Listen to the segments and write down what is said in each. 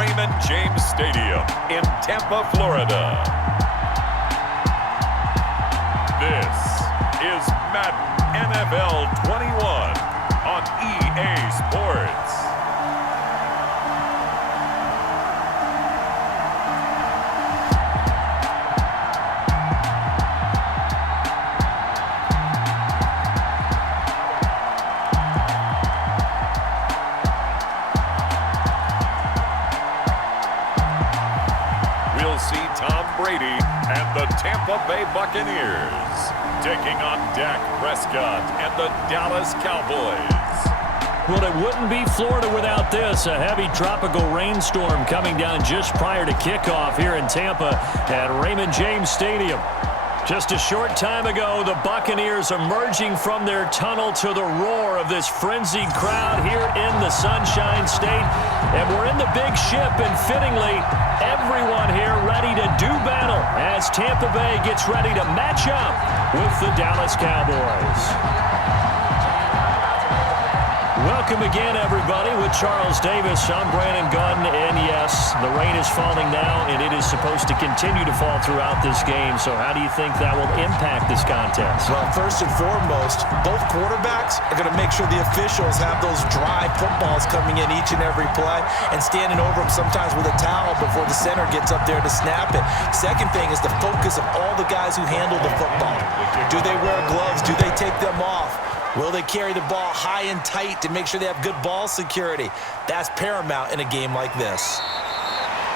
Raymond James Stadium in Tampa, Florida. This is Madden NFL 21 on EA Sports. We'll see Tom Brady and the Tampa Bay Buccaneers taking on Dak Prescott and the Dallas Cowboys. Well, it wouldn't be Florida without this. A heavy tropical rainstorm coming down just prior to kickoff here in Tampa at Raymond James Stadium. Just a short time ago, the Buccaneers emerging from their tunnel to the roar of this frenzied crowd here in the Sunshine State. And we're in the big ship, and fittingly, everyone here ready to do battle as Tampa Bay gets ready to match up with the Dallas Cowboys. Welcome again, everybody, with Charles Davis. I'm Brandon Gunn, and yes, the rain is falling now, and it is supposed to continue to fall throughout this game. So how do you think that will impact this contest? Well, first and foremost, both quarterbacks are going to make sure the officials have those dry footballs coming in each and every play and standing over them sometimes with a towel before the center gets up there to snap it. Second thing is the focus of all the guys who handle the football. Do they wear gloves? Do they take them off? Will they carry the ball high and tight to make sure they have good ball security? That's paramount in a game like this.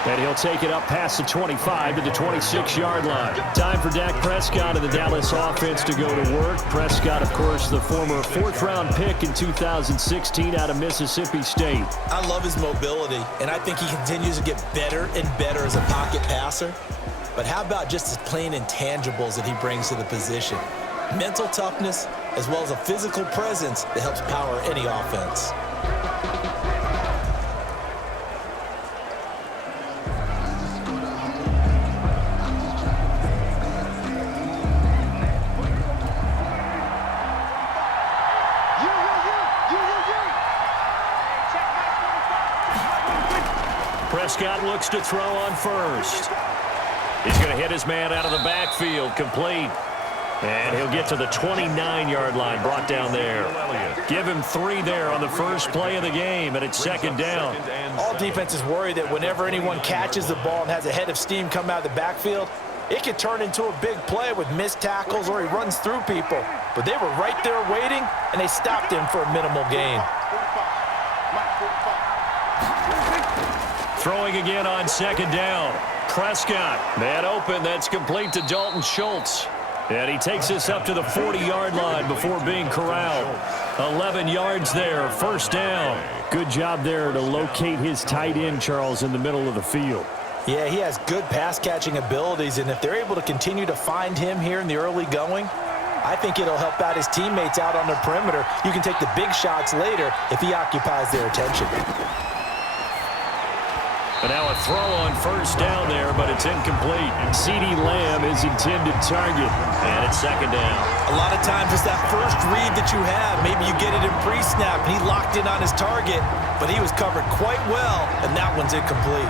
And he'll take it up past the 25 to the 26-yard line. Time for Dak Prescott and the Dallas offense to go to work. Prescott, of course, the former fourth-round pick in 2016 out of Mississippi State. I love his mobility, and I think he continues to get better and better as a pocket passer. But how about just his plain intangibles that he brings to the position? Mental toughness, as well as a physical presence that helps power any offense. Prescott looks to throw on first. He's going to hit his man out of the backfield, complete. And he'll get to the 29-yard line, brought down there. Give him 3 there on the first play of the game, and it's second down. All defenses worry that whenever anyone catches the ball and has a head of steam come out of the backfield, it could turn into a big play with missed tackles or he runs through people. But they were right there waiting, and they stopped him for a minimal gain. Throwing again on second down. Prescott, man open, that's complete to Dalton Schultz. And he takes us up to the 40-yard line before being corralled. 11 yards there, first down. Good job there to locate his tight end, Charles, in the middle of the field. Yeah, he has good pass-catching abilities, and if they're able to continue to find him here in the early going, I think it'll help out his teammates out on the perimeter. You can take the big shots later if he occupies their attention. And now a throw on first down there, but it's incomplete. CeeDee Lamb is intended target, and it's second down. A lot of times it's that first read that you have. Maybe you get it in pre-snap, and he locked in on his target, but he was covered quite well, and that one's incomplete.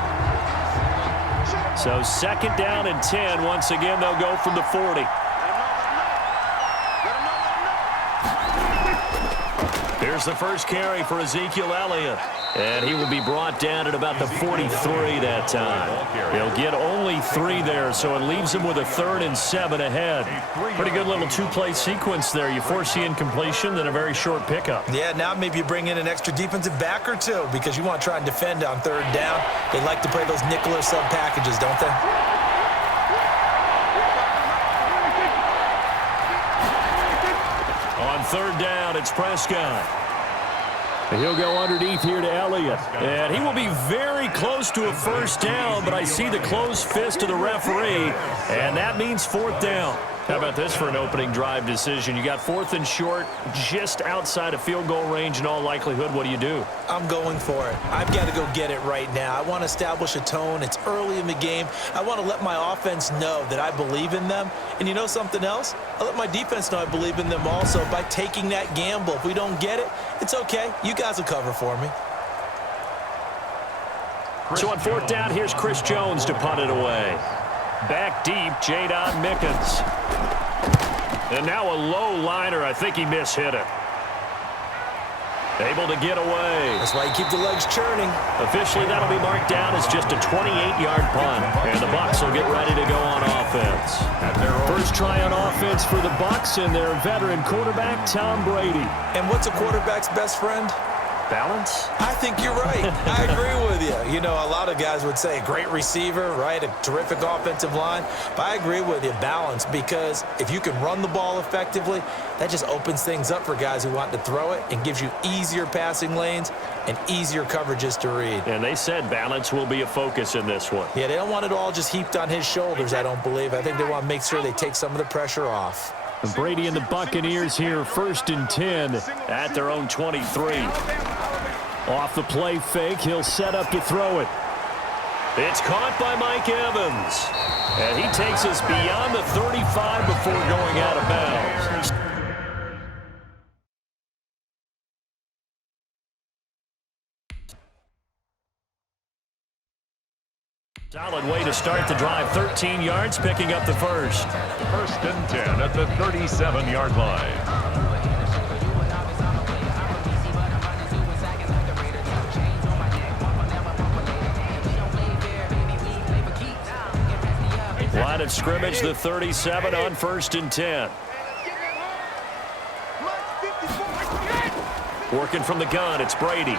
So second down and 10. Once again, they'll go from the 40. Here's the first carry for Ezekiel Elliott. And he will be brought down at about the 43 that time. He'll get only 3 there, so it leaves him with a 3rd and 7 ahead. Pretty good little 2-play sequence there. You force the incompletion, then a very short pickup. Yeah, now maybe you bring in an extra defensive back or 2 because you want to try and defend on 3rd down. They like to play those nickel or sub packages, don't they? On 3rd down, it's Prescott. And he'll go underneath here to Elliott. And he will be very close to a first down, but I see the closed fist of the referee, and that means 4th down. How about this for an opening drive decision? You got 4th and short, just outside of field goal range in all likelihood. What do you do? I'm going for it. I've got to go get it right now. I want to establish a tone. It's early in the game. I want to let my offense know that I believe in them. And you know something else? I let my defense know I believe in them also by taking that gamble. If we don't get it, it's okay. You guys will cover for me. So on fourth down, here's Chris Jones to punt it away. Back deep, Jadon Mickens. And now a low liner. I think he mishit it. Able to get away. That's why you keep the legs churning. Officially, that'll be marked down as just a 28-yard punt. And the Bucs will get ready to go on offense. First try on offense for the Bucs and their veteran quarterback, Tom Brady. And what's a quarterback's best friend? Balance? I think you're right. I agree with you. You know, a lot of guys would say great receiver, right? A terrific offensive line. But I agree with you, balance, because if you can run the ball effectively, that just opens things up for guys who want to throw it and gives you easier passing lanes and easier coverages to read. And they said balance will be a focus in this one. Yeah, they don't want it all just heaped on his shoulders, I don't believe. I think they want to make sure they take some of the pressure off. Brady and the Buccaneers here, 1st and 10 at their own 23. Off the play fake, he'll set up to throw it. It's caught by Mike Evans. And he takes us beyond the 35 before going out of bounds. Solid way to start the drive. 13 yards, picking up the first. 1st and 10 at the 37-yard line. Line of scrimmage, the 37 on 1st and 10. Working from the gun, it's Brady.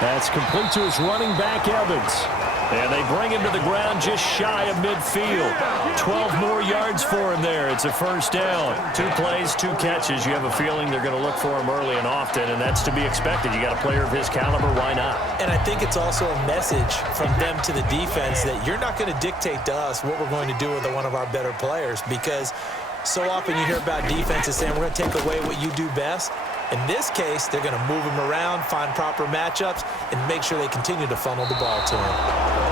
That's complete to his running back, Evans. And they bring him to the ground just shy of midfield. 12 more yards for him there. It's a first down. 2 plays, 2 catches. You have a feeling they're going to look for him early and often, and that's to be expected. You got a player of his caliber, why not? And I think it's also a message from them to the defense that you're not going to dictate to us what we're going to do with one of our better players, because so often you hear about defenses saying we're going to take away what you do best. In this case, they're going to move him around, find proper matchups, and make sure they continue to funnel the ball to him.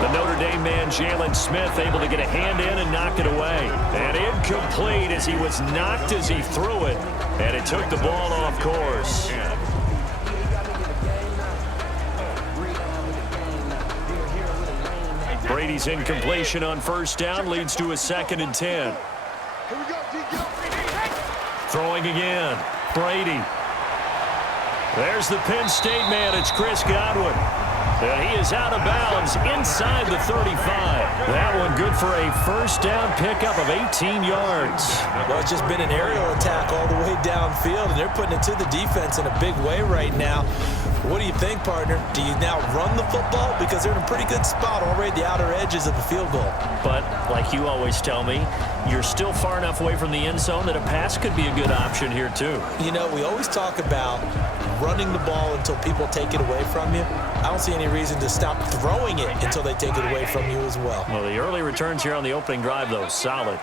The Notre Dame man, Jalen Smith, able to get a hand in and knock it away. And incomplete as he was knocked as he threw it. And it took the ball off course. Brady's incompletion on 1st down leads to a 2nd and 10. Throwing again. Brady. There's the Penn State man. It's Chris Godwin. And he is out of bounds inside the 35. That one good for a first down pickup of 18 yards. Well, it's just been an aerial attack all the way downfield, and they're putting it to the defense in a big way right now. What do you think, partner? Do you now run the football? Because they're in a pretty good spot already at the outer edges of the field goal. But, like you always tell me, you're still far enough away from the end zone that a pass could be a good option here, too. You know, we always talk about running the ball until people take it away from you. I don't see any reason to stop throwing it until they take it away from you as well. Well, the early returns here on the opening drive, though, solid.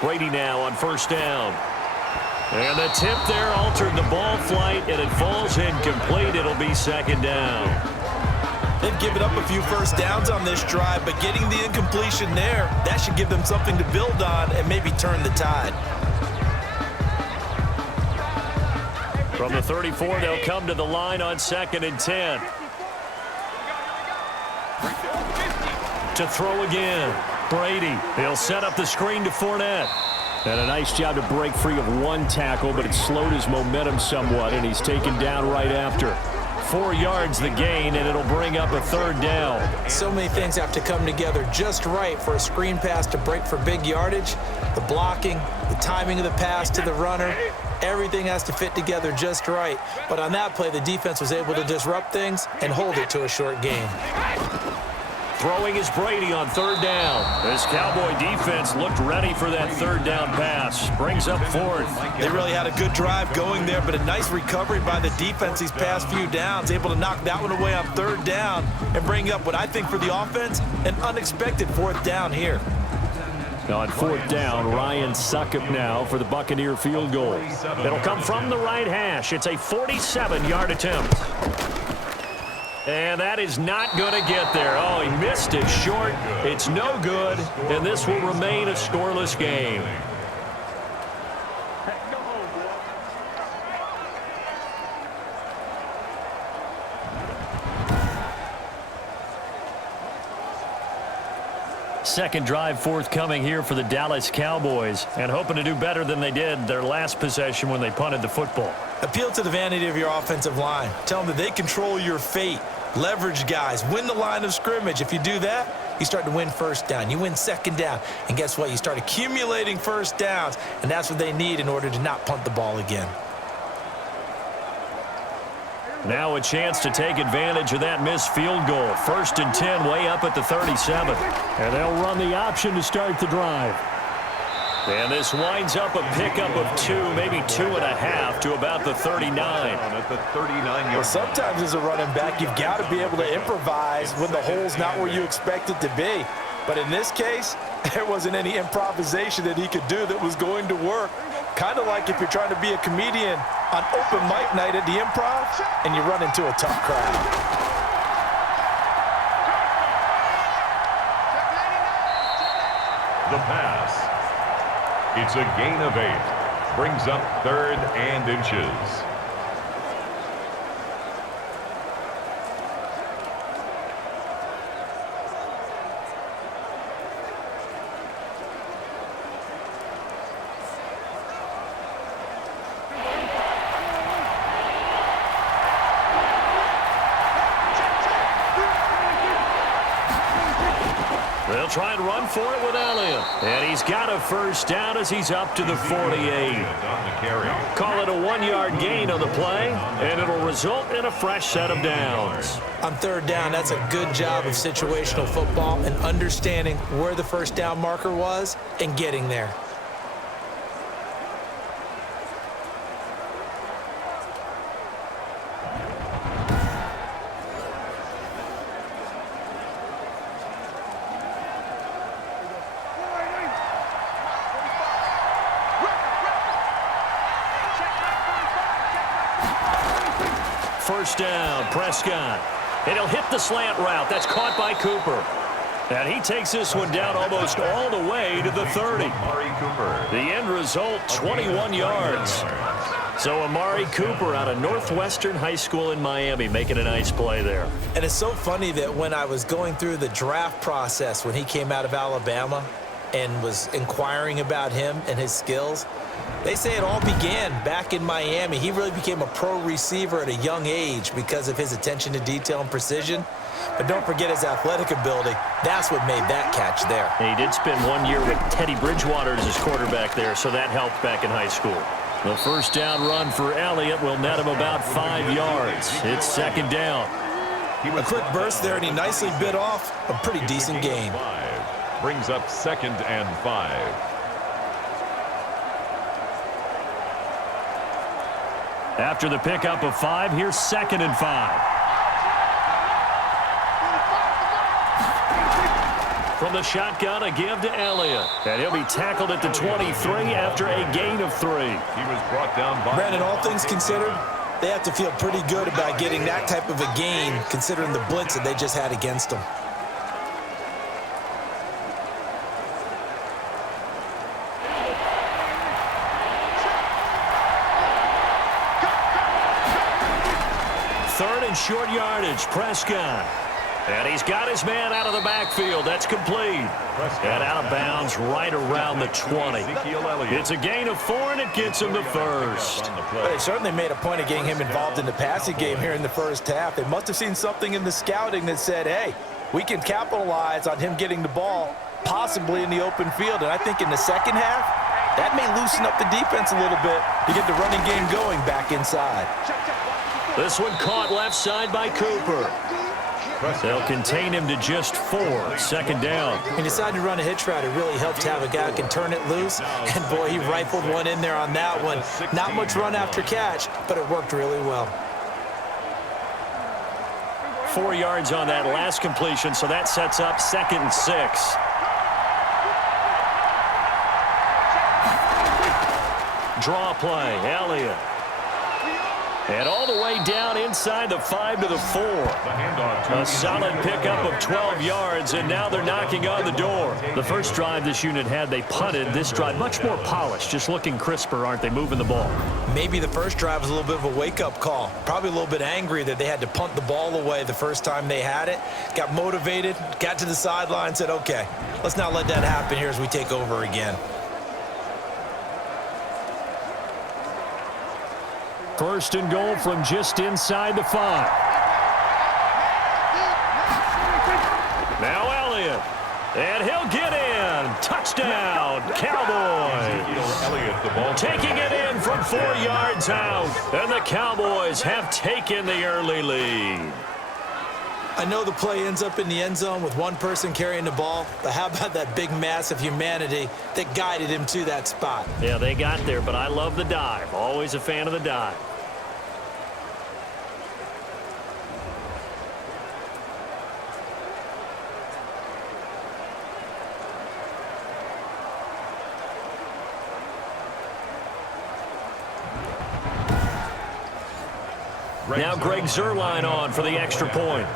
Brady now on 1st down. And the tip there altered the ball flight, and it falls incomplete. It'll be 2nd down. They've given up a few first downs on this drive, but getting the incompletion there, that should give them something to build on and maybe turn the tide. From the 34, they'll come to the line on 2nd and 10. To throw again. Brady. He'll set up the screen to Fournette. And a nice job to break free of 1 tackle, but it slowed his momentum somewhat, and he's taken down right after. 4 yards the gain, and it'll bring up a 3rd down. So many things have to come together just right for a screen pass to break for big yardage. The blocking, the timing of the pass to the runner, everything has to fit together just right. But on that play, the defense was able to disrupt things and hold it to a short game. Throwing is Brady on 3rd down. This Cowboy defense looked ready for that 3rd down pass. Brings up 4th. They really had a good drive going there, but a nice recovery by the defense these past few downs. Able to knock that one away on 3rd down and bring up what I think for the offense, an unexpected 4th down here. On 4th down, Ryan Succop now for the Buccaneer field goal. It'll come from the right hash. It's a 47-yard attempt. And that is not going to get there. Oh, he missed it short. It's no good, and this will remain a scoreless game. second drive forthcoming here for the Dallas Cowboys, and hoping to do better than they did their last possession when they punted the football. Appeal to the vanity of your offensive line. Tell them that they control your fate. Leverage guys. Win the line of scrimmage. If you do that, you start to win first down. You win second down. And guess what? You start accumulating first downs, and that's what they need in order to not punt the ball again. Now a chance to take advantage of that missed field goal. 1st and 10, way up at the 37. And they'll run the option to start the drive. And this winds up a pickup of 2, maybe 2.5 to about the 39. At the 39-yard. Well, sometimes as a running back, you've got to be able to improvise when the hole's not where you expect it to be. But in this case, there wasn't any improvisation that he could do that was going to work. Kind of like if you're trying to be a comedian on open mic night at the Improv and you run into a tough crowd. The pass. It's a gain of 8. Brings up 3rd and inches. They'll try and run for it with Elliott. And he's got a first down as he's up to the 48. Call it a 1-yard gain on the play, and it'll result in a fresh set of downs. On 3rd down, that's a good job of situational football and understanding where the first down marker was and getting there. First down, Prescott. And he'll hit the slant route. That's caught by Cooper. And he takes this one down almost all the way to the 30. The end result, 21 yards. So Amari Cooper out of Northwestern High School in Miami making a nice play there. And it's so funny that when I was going through the draft process when he came out of Alabama and was inquiring about him and his skills, they say it all began back in Miami. He really became a pro receiver at a young age because of his attention to detail and precision. But don't forget his athletic ability. That's what made that catch there. And he did spend 1 year with Teddy Bridgewater as his quarterback there, so that helped back in high school. The first down run for Elliott will net him about 5 yards. It's 2nd down. A quick burst there, and he nicely bit off a pretty decent gain. Brings up 2nd and 5. After the pickup of 5, here's 2nd and 5. From the shotgun, a give to Elliott. And he'll be tackled at the 23 after a gain of 3. He was brought down by... Brandon, all things considered, they have to feel pretty good about getting that type of a gain considering the blitz that they just had against them. Third and short yardage, Prescott. And he's got his man out of the backfield. That's complete. And out of bounds right around the 20. It's a gain of 4, and it gets him the first. Well, they certainly made a point of getting him involved in the passing game here in the first half. They must have seen something in the scouting that said, hey, we can capitalize on him getting the ball, possibly in the open field. And I think in the second half, that may loosen up the defense a little bit to get the running game going back inside. This one caught left side by Cooper. They'll contain him to just 4. 2nd down. He decided to run a hitch route. It really helped to have a guy who can turn it loose. And, boy, he rifled one in there on that one. Not much run after catch, but it worked really well. 4 yards on that last completion, so that sets up 2nd and 6. Draw play, Elliott. And all the way down inside the 5 to the 4. A solid pickup of 12 yards, and now they're knocking on the door. The first drive this unit had, they punted. This drive, much more polished, just looking crisper, aren't they, moving the ball? Maybe the first drive was a little bit of a wake-up call. Probably a little bit angry that they had to punt the ball away the first time they had it. Got motivated, got to the sideline, said, okay, let's not let that happen here as we take over again. First and goal from just inside the 5. Now Elliott. And he'll get in. Touchdown, Cowboys. Taking it in from 4 yards out. And the Cowboys have taken the early lead. I know the play ends up in the end zone with one person carrying the ball, but how about that big mass of humanity that guided him to that spot? Yeah, they got there, but I love the dive. Always a fan of the dive. Now Greg Zuerlein on for the extra point.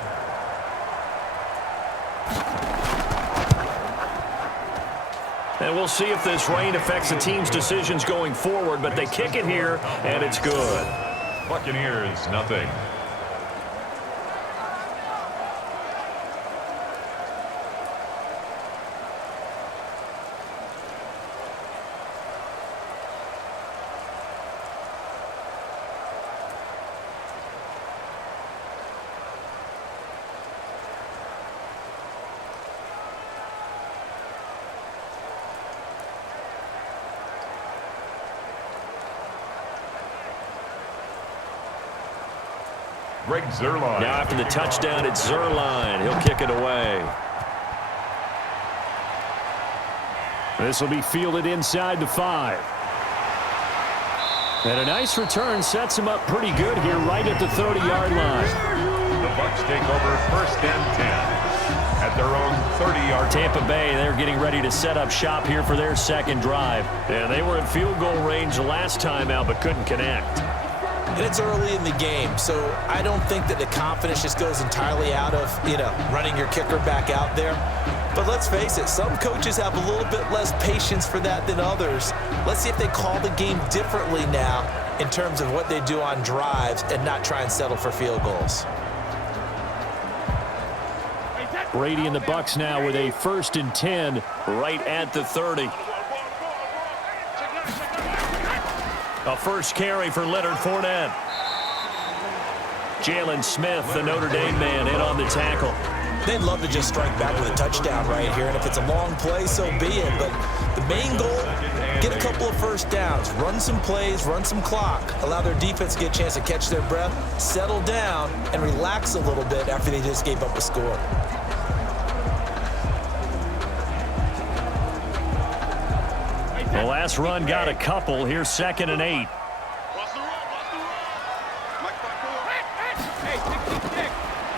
And we'll see if this rain affects the team's decisions going forward, but they kick it here, and it's good. Buccaneers, nothing. Greg Zuerlein. Now after the touchdown, it's Zuerlein. He'll kick it away. This will be fielded inside the 5. And a nice return sets him up pretty good here right at the 30-yard line. The Bucs take over first and 10 at their own 30-yard. Tampa Bay, they're getting ready to set up shop here for their second drive. And they were in field goal range the last time out but couldn't connect. And it's early in the game, so I don't think that the confidence just goes entirely out of, running your kicker back out there. But let's face it, some coaches have a little bit less patience for that than others. Let's see if they call the game differently now in terms of what they do on drives and not try and settle for field goals. Brady and the Bucs now with a 1st and 10 right at the 30. A first carry for Leonard Fournette. Jalen Smith, the Notre Dame man, in on the tackle. They'd love to just strike back with a touchdown right here, and if it's a long play, so be it. But the main goal, get a couple of first downs, run some plays, run some clock, allow their defense to get a chance to catch their breath, settle down, and relax a little bit after they just gave up a score. The last run got a couple. Here's 2nd and 8.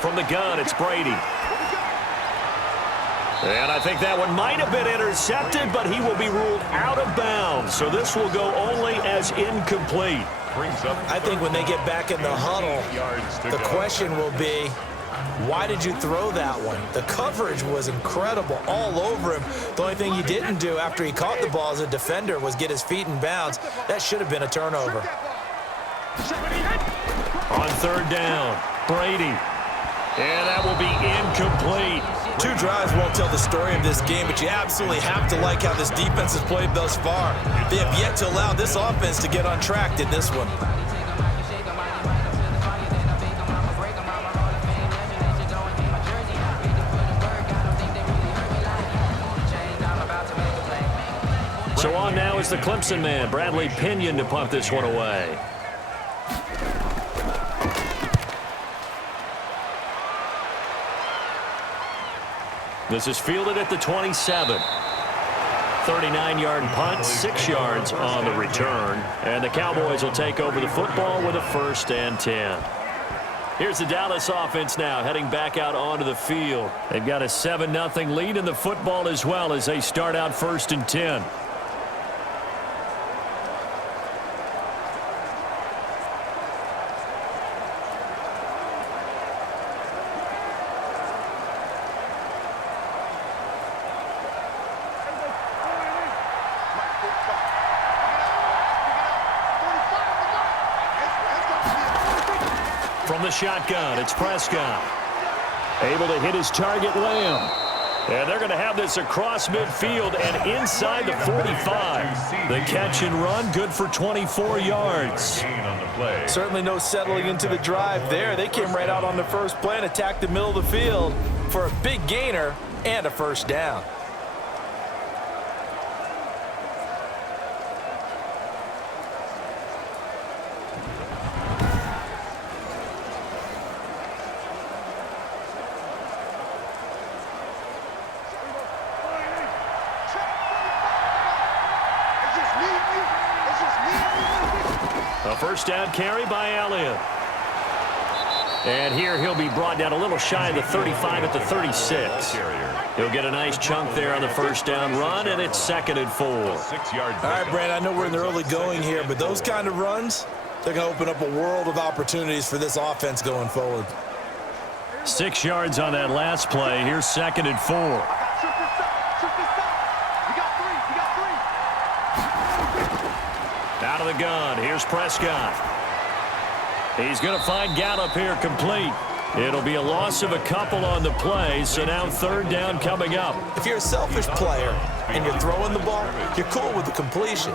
From the gun, it's Brady. And I think that one might have been intercepted, but he will be ruled out of bounds. So this will go only as incomplete. I think when they get back in the huddle, the question will be, why did you throw that one? The coverage was incredible all over him. The only thing he didn't do after he caught the ball as a defender was get his feet in bounds. That should have been a turnover. On 3rd down, Brady. And that will be incomplete. 2 drives won't tell the story of this game, but you absolutely have to like how this defense has played thus far. They have yet to allow this offense to get on track in this one. So on now is the Clemson man, Bradley Pinion, to punt this one away. This is fielded at the 27. 39-yard punt, 6 yards on the return. And the Cowboys will take over the football with a 1st and 10. Here's the Dallas offense now heading back out onto the field. They've got a 7-0 lead in the football as well as they start out 1st and 10. from the shotgun. It's Prescott. Able to hit his target, Lamb. And they're going to have this across midfield and inside the 45. The catch and run, good for 24 yards. Certainly no settling into the drive there. They came right out on the first play and attacked the middle of the field for a big gainer and a first down. A first down carry by Elliott. And here he'll be brought down a little shy of the 35 at the 36. He'll get a nice chunk there on the first down run, and it's 2nd and 4. All right, Brand, I know we're in the early going here, but those kind of runs, they're going to open up a world of opportunities for this offense going forward. 6 yards on that last play. Here's 2nd and 4. Out of the gun. Here's Prescott. He's going to find Gallup here complete. It'll be a loss of a couple on the play, so now 3rd down coming up. If you're a selfish player and you're throwing the ball, you're cool with the completion.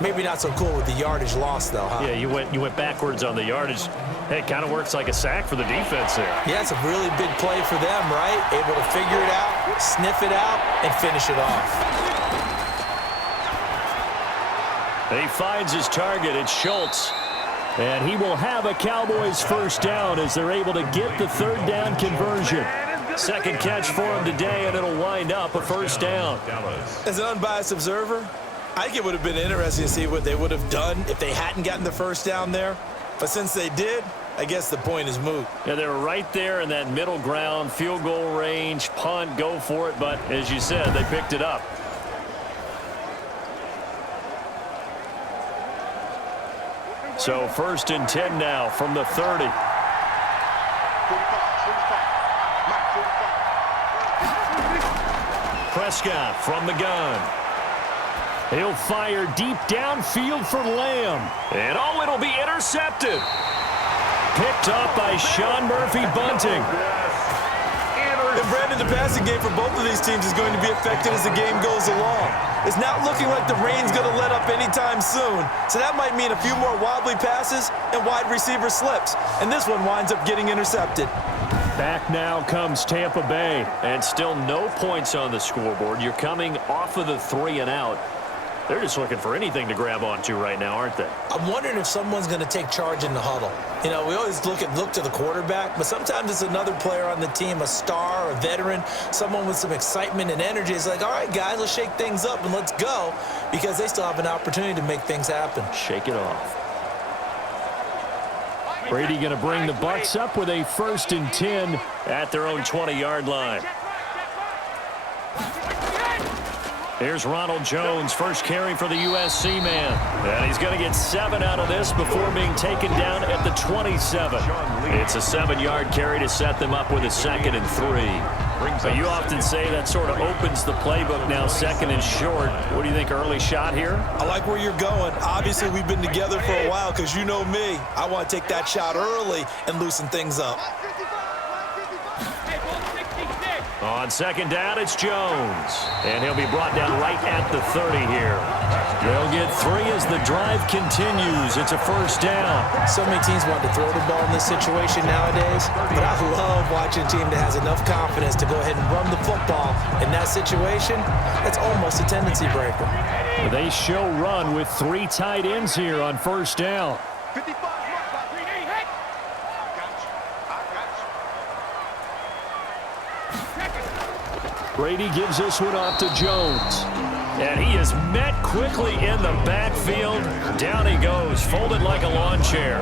Maybe not so cool with the yardage loss, though, huh? Yeah, you went backwards on the yardage. Hey, it kind of works like a sack for the defense there. Yeah, it's a really big play for them, right? Able to figure it out, sniff it out, and finish it off. He finds his target. It's Schultz. And he will have a Cowboys first down as they're able to get the 3rd down conversion. 2nd catch for him today, and it'll wind up a first down. As an unbiased observer, I think it would have been interesting to see what they would have done if they hadn't gotten the first down there. But since they did, I guess the point is moot. Yeah, they were right there in that middle ground, field goal range, punt, go for it. But as you said, they picked it up. So 1st and 10 now from the 30. Prescott from the gun. He'll fire deep downfield for Lamb. And oh, it'll be intercepted. Picked up by Sean Murphy Bunting. And Brandon, the passing game for both of these teams is going to be affected as the game goes along. It's not looking like the rain's going to let up anytime soon. So that might mean a few more wobbly passes and wide receiver slips. And this one winds up getting intercepted. Back now comes Tampa Bay. And still no points on the scoreboard. You're coming off of the 3 and out. They're just looking for anything to grab onto right now, aren't they? I'm wondering if someone's going to take charge in the huddle. You know, we always look to the quarterback, but sometimes it's another player on the team, a star, a veteran, someone with some excitement and energy. It's like, all right, guys, let's shake things up and let's go, because they still have an opportunity to make things happen. Shake it off. Brady going to bring the Bucs up with a 1st and 10 at their own 20-yard line. Here's Ronald Jones, first carry for the USC man. And he's going to get 7 out of this before being taken down at the 27. It's a 7-yard carry to set them up with a 2nd and 3. But you often say that sort of opens the playbook now, 2nd and short. What do you think, early shot here? I like where you're going. Obviously, we've been together for a while because you know me. I want to take that shot early and loosen things up. On 2nd down, it's Jones. And he'll be brought down right at the 30 here. They'll get 3 as the drive continues. It's a first down. So many teams want to throw the ball in this situation nowadays, but I love watching a team that has enough confidence to go ahead and run the football. In that situation, it's almost a tendency breaker. They show run with 3 tight ends here on first down. Brady gives this one off to Jones. And he is met quickly in the backfield. Down he goes, folded like a lawn chair.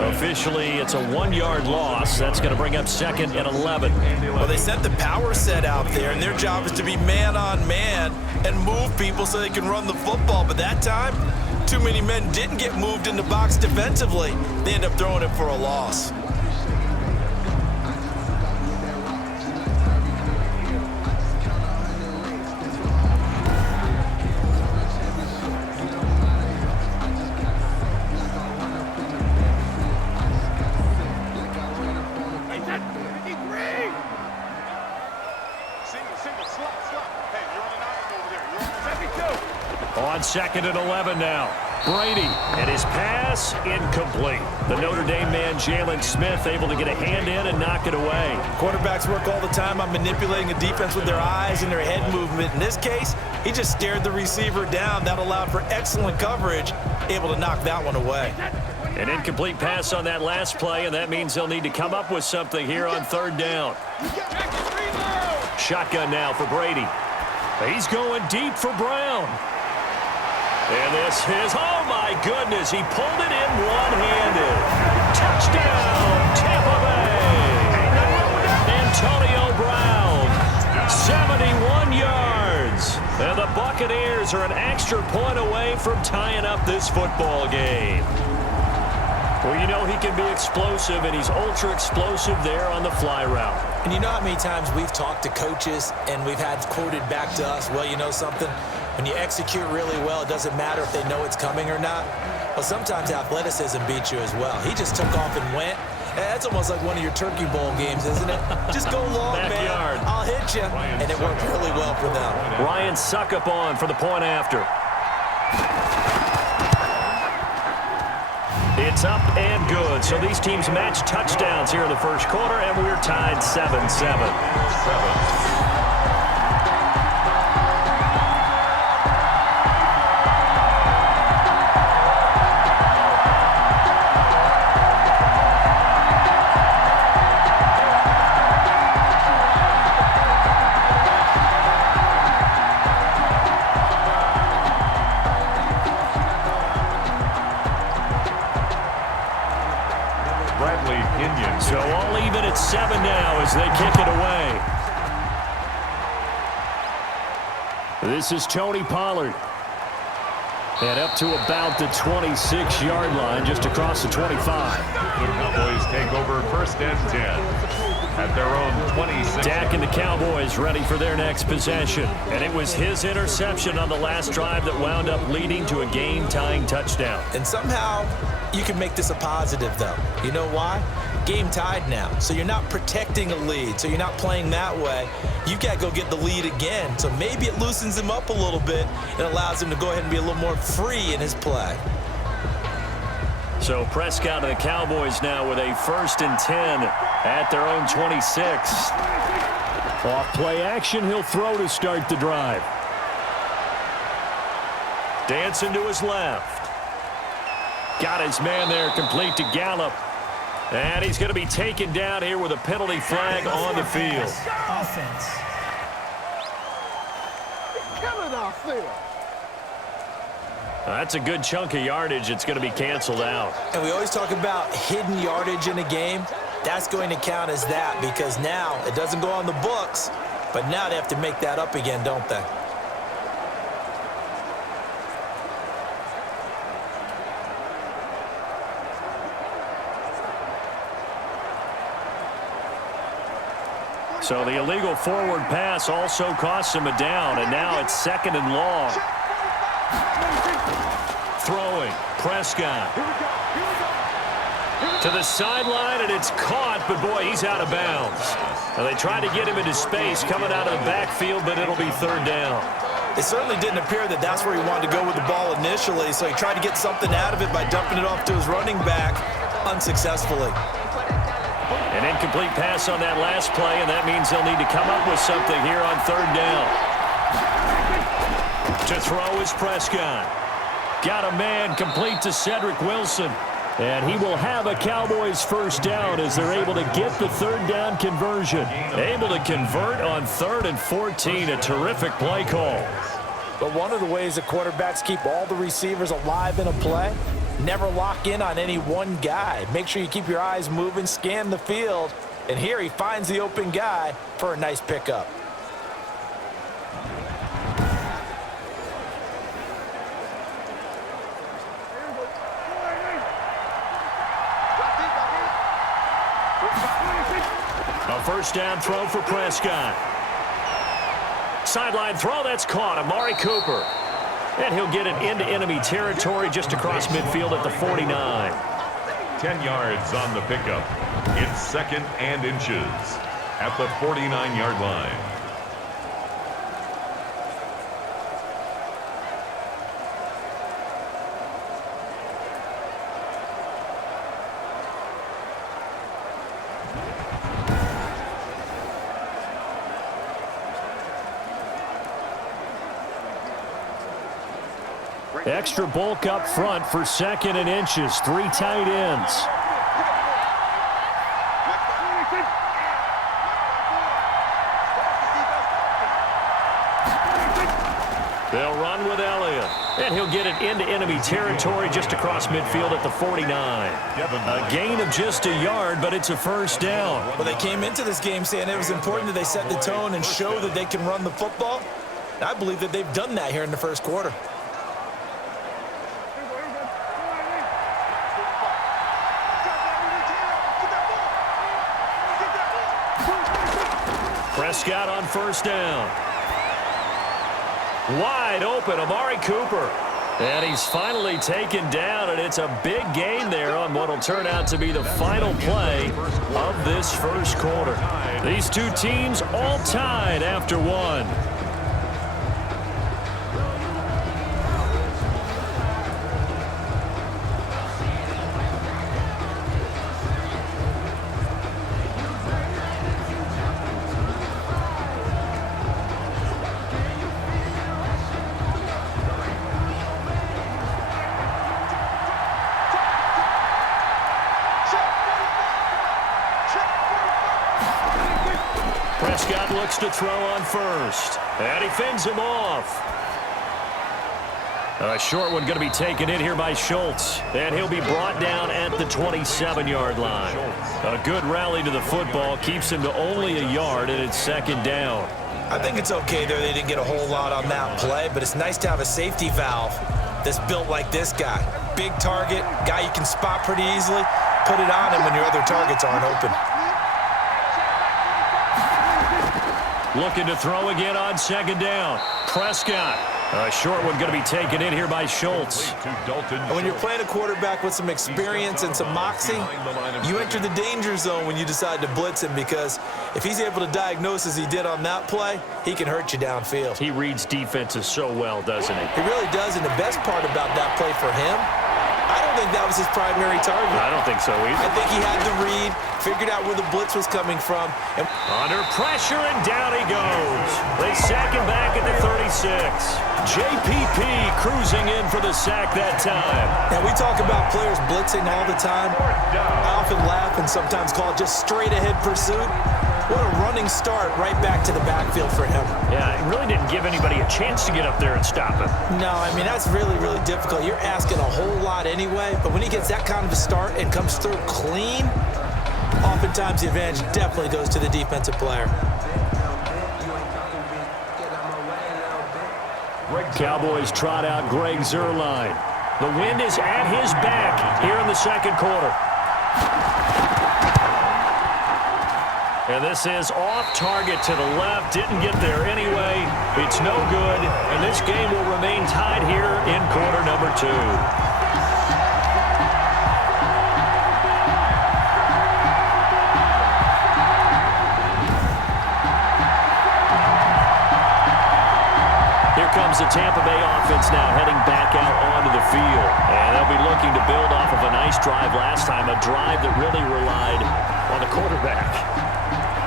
Officially, it's a 1-yard loss. That's going to bring up 2nd and 11. Well, they sent the power set out there, and their job is to be man-on-man and move people so they can run the football. But that time, too many men didn't get moved in the box defensively. They end up throwing it for a loss. On 2nd and 11 now. Brady, and his pass incomplete. The Notre Dame man, Jalen Smith, able to get a hand in and knock it away. Quarterbacks work all the time on manipulating a defense with their eyes and their head movement. In this case, he just stared the receiver down. That allowed for excellent coverage, able to knock that one away. An incomplete pass on that last play, and that means they'll need to come up with something here on 3rd down. Shotgun now for Brady. He's going deep for Brown. And this is, oh my goodness, he pulled it in one-handed. Touchdown, Tampa Bay. Antonio Brown, 71 yards. And the Buccaneers are an extra point away from tying up this football game. Well, you know he can be explosive, and he's ultra-explosive there on the fly route. And you know how many times we've talked to coaches and we've had quoted back to us, well, you know something? When you execute really well, it doesn't matter if they know it's coming or not. Well, sometimes athleticism beats you as well. He just took off and went. That's almost like one of your Turkey Bowl games, isn't it? Just go long, Backyard. man. I'll hit you. And it worked really well for them. Ryan Suckup on for the point after. It's up and good. So these teams match touchdowns here in the first quarter, and we're tied 7-7. So all even at 7 now as they kick it away. This is Tony Pollard. And up to about the 26-yard line, just across the 25. The Cowboys take over 1st and 10 at their own 26. Dak and the Cowboys ready for their next possession. And it was his interception on the last drive that wound up leading to a game-tying touchdown. And somehow you can make this a positive, though. You know why? Game tied now, so you're not protecting a lead, so you're not playing that way. You've got to go get the lead again, so maybe it loosens him up a little bit and allows him to go ahead and be a little more free in his play. So Prescott and the Cowboys now with a 1st and 10 at their own 26. Off play action, he'll throw to start the drive. Dancing to his left. Got his man there, complete to Gallup. And he's going to be taken down here with a penalty flag on the field. Offense. Killing our field. That's a good chunk of yardage. It's going to be canceled out. And we always talk about hidden yardage in a game. That's going to count as that because now it doesn't go on the books, but now they have to make that up again, don't they? So the illegal forward pass also costs him a down, and now it's 2nd and long. Throwing, Prescott. To the sideline, and it's caught, but boy, he's out of bounds. Now they tried to get him into space coming out of the backfield, but it'll be 3rd down. It certainly didn't appear that that's where he wanted to go with the ball initially, so he tried to get something out of it by dumping it off to his running back unsuccessfully. An incomplete pass on that last play, and that means they'll need to come up with something here on 3rd down. To throw is Prescott. Got a man complete to Cedric Wilson. And he will have a Cowboys 1st down as they're able to get the 3rd down conversion. Able to convert on 3rd and 14. A terrific play call. But one of the ways that quarterbacks keep all the receivers alive in a play, never lock in on any one guy. Make sure you keep your eyes moving, scan the field. And here he finds the open guy for a nice pickup. A 1st down throw for Prescott. Sideline throw, that's caught. Amari Cooper. And he'll get it into enemy territory just across midfield at the 49. 10 yards on the pickup. It's 2nd and inches at the 49-yard line. Extra bulk up front for 2nd and inches. 3 tight ends. They'll run with Elliott. And he'll get it into enemy territory just across midfield at the 49. A gain of just a yard, but it's a first down. Well, they came into this game saying it was important that they set the tone and show that they can run the football. And I believe that they've done that here in the first quarter. Prescott on first down. Wide open, Amari Cooper. And he's finally taken down, and it's a big gain there on what will turn out to be the final play of this first quarter. These two teams all tied after one. Prescott looks to throw on first. And he fends him off. A short one going to be taken in here by Schultz. And he'll be brought down at the 27-yard line. A good rally to the football keeps him to only a yard, and it's 2nd down. I think it's okay there. They didn't get a whole lot on that play, but it's nice to have a safety valve that's built like this guy. Big target, guy you can spot pretty easily. Put it on him when your other targets aren't open. Looking to throw again on 2nd down. Prescott. A short one going to be taken in here by Schultz. And when you're playing a quarterback with some experience and some moxie, you enter the danger zone when you decide to blitz him, because if he's able to diagnose as he did on that play, he can hurt you downfield. He reads defenses so well, doesn't he? He really does, and the best part about that play for him, I don't think that was his primary target. I don't think so either. I think he had the read, figured out where the blitz was coming from. And under pressure, and down he goes. They sack him back at the 36. JPP cruising in for the sack that time. Now, we talk about players blitzing all the time. I often laugh and sometimes call it just straight-ahead pursuit. What a running start right back to the backfield for him. Yeah, he really didn't give anybody a chance to get up there and stop him. No, I mean, that's really, really difficult. You're asking a whole lot anyway, but when he gets that kind of a start and comes through clean, oftentimes the advantage definitely goes to the defensive player. Cowboys trot out Greg Zuerlein. The wind is at his back here in the second quarter. And this is off target to the left. Didn't get there anyway. It's no good. And this game will remain tied here in quarter number 2. Here comes the Tampa Bay offense now heading back out onto the field. And they'll be looking to build off of a nice drive last time, a drive that really relied on the quarterback.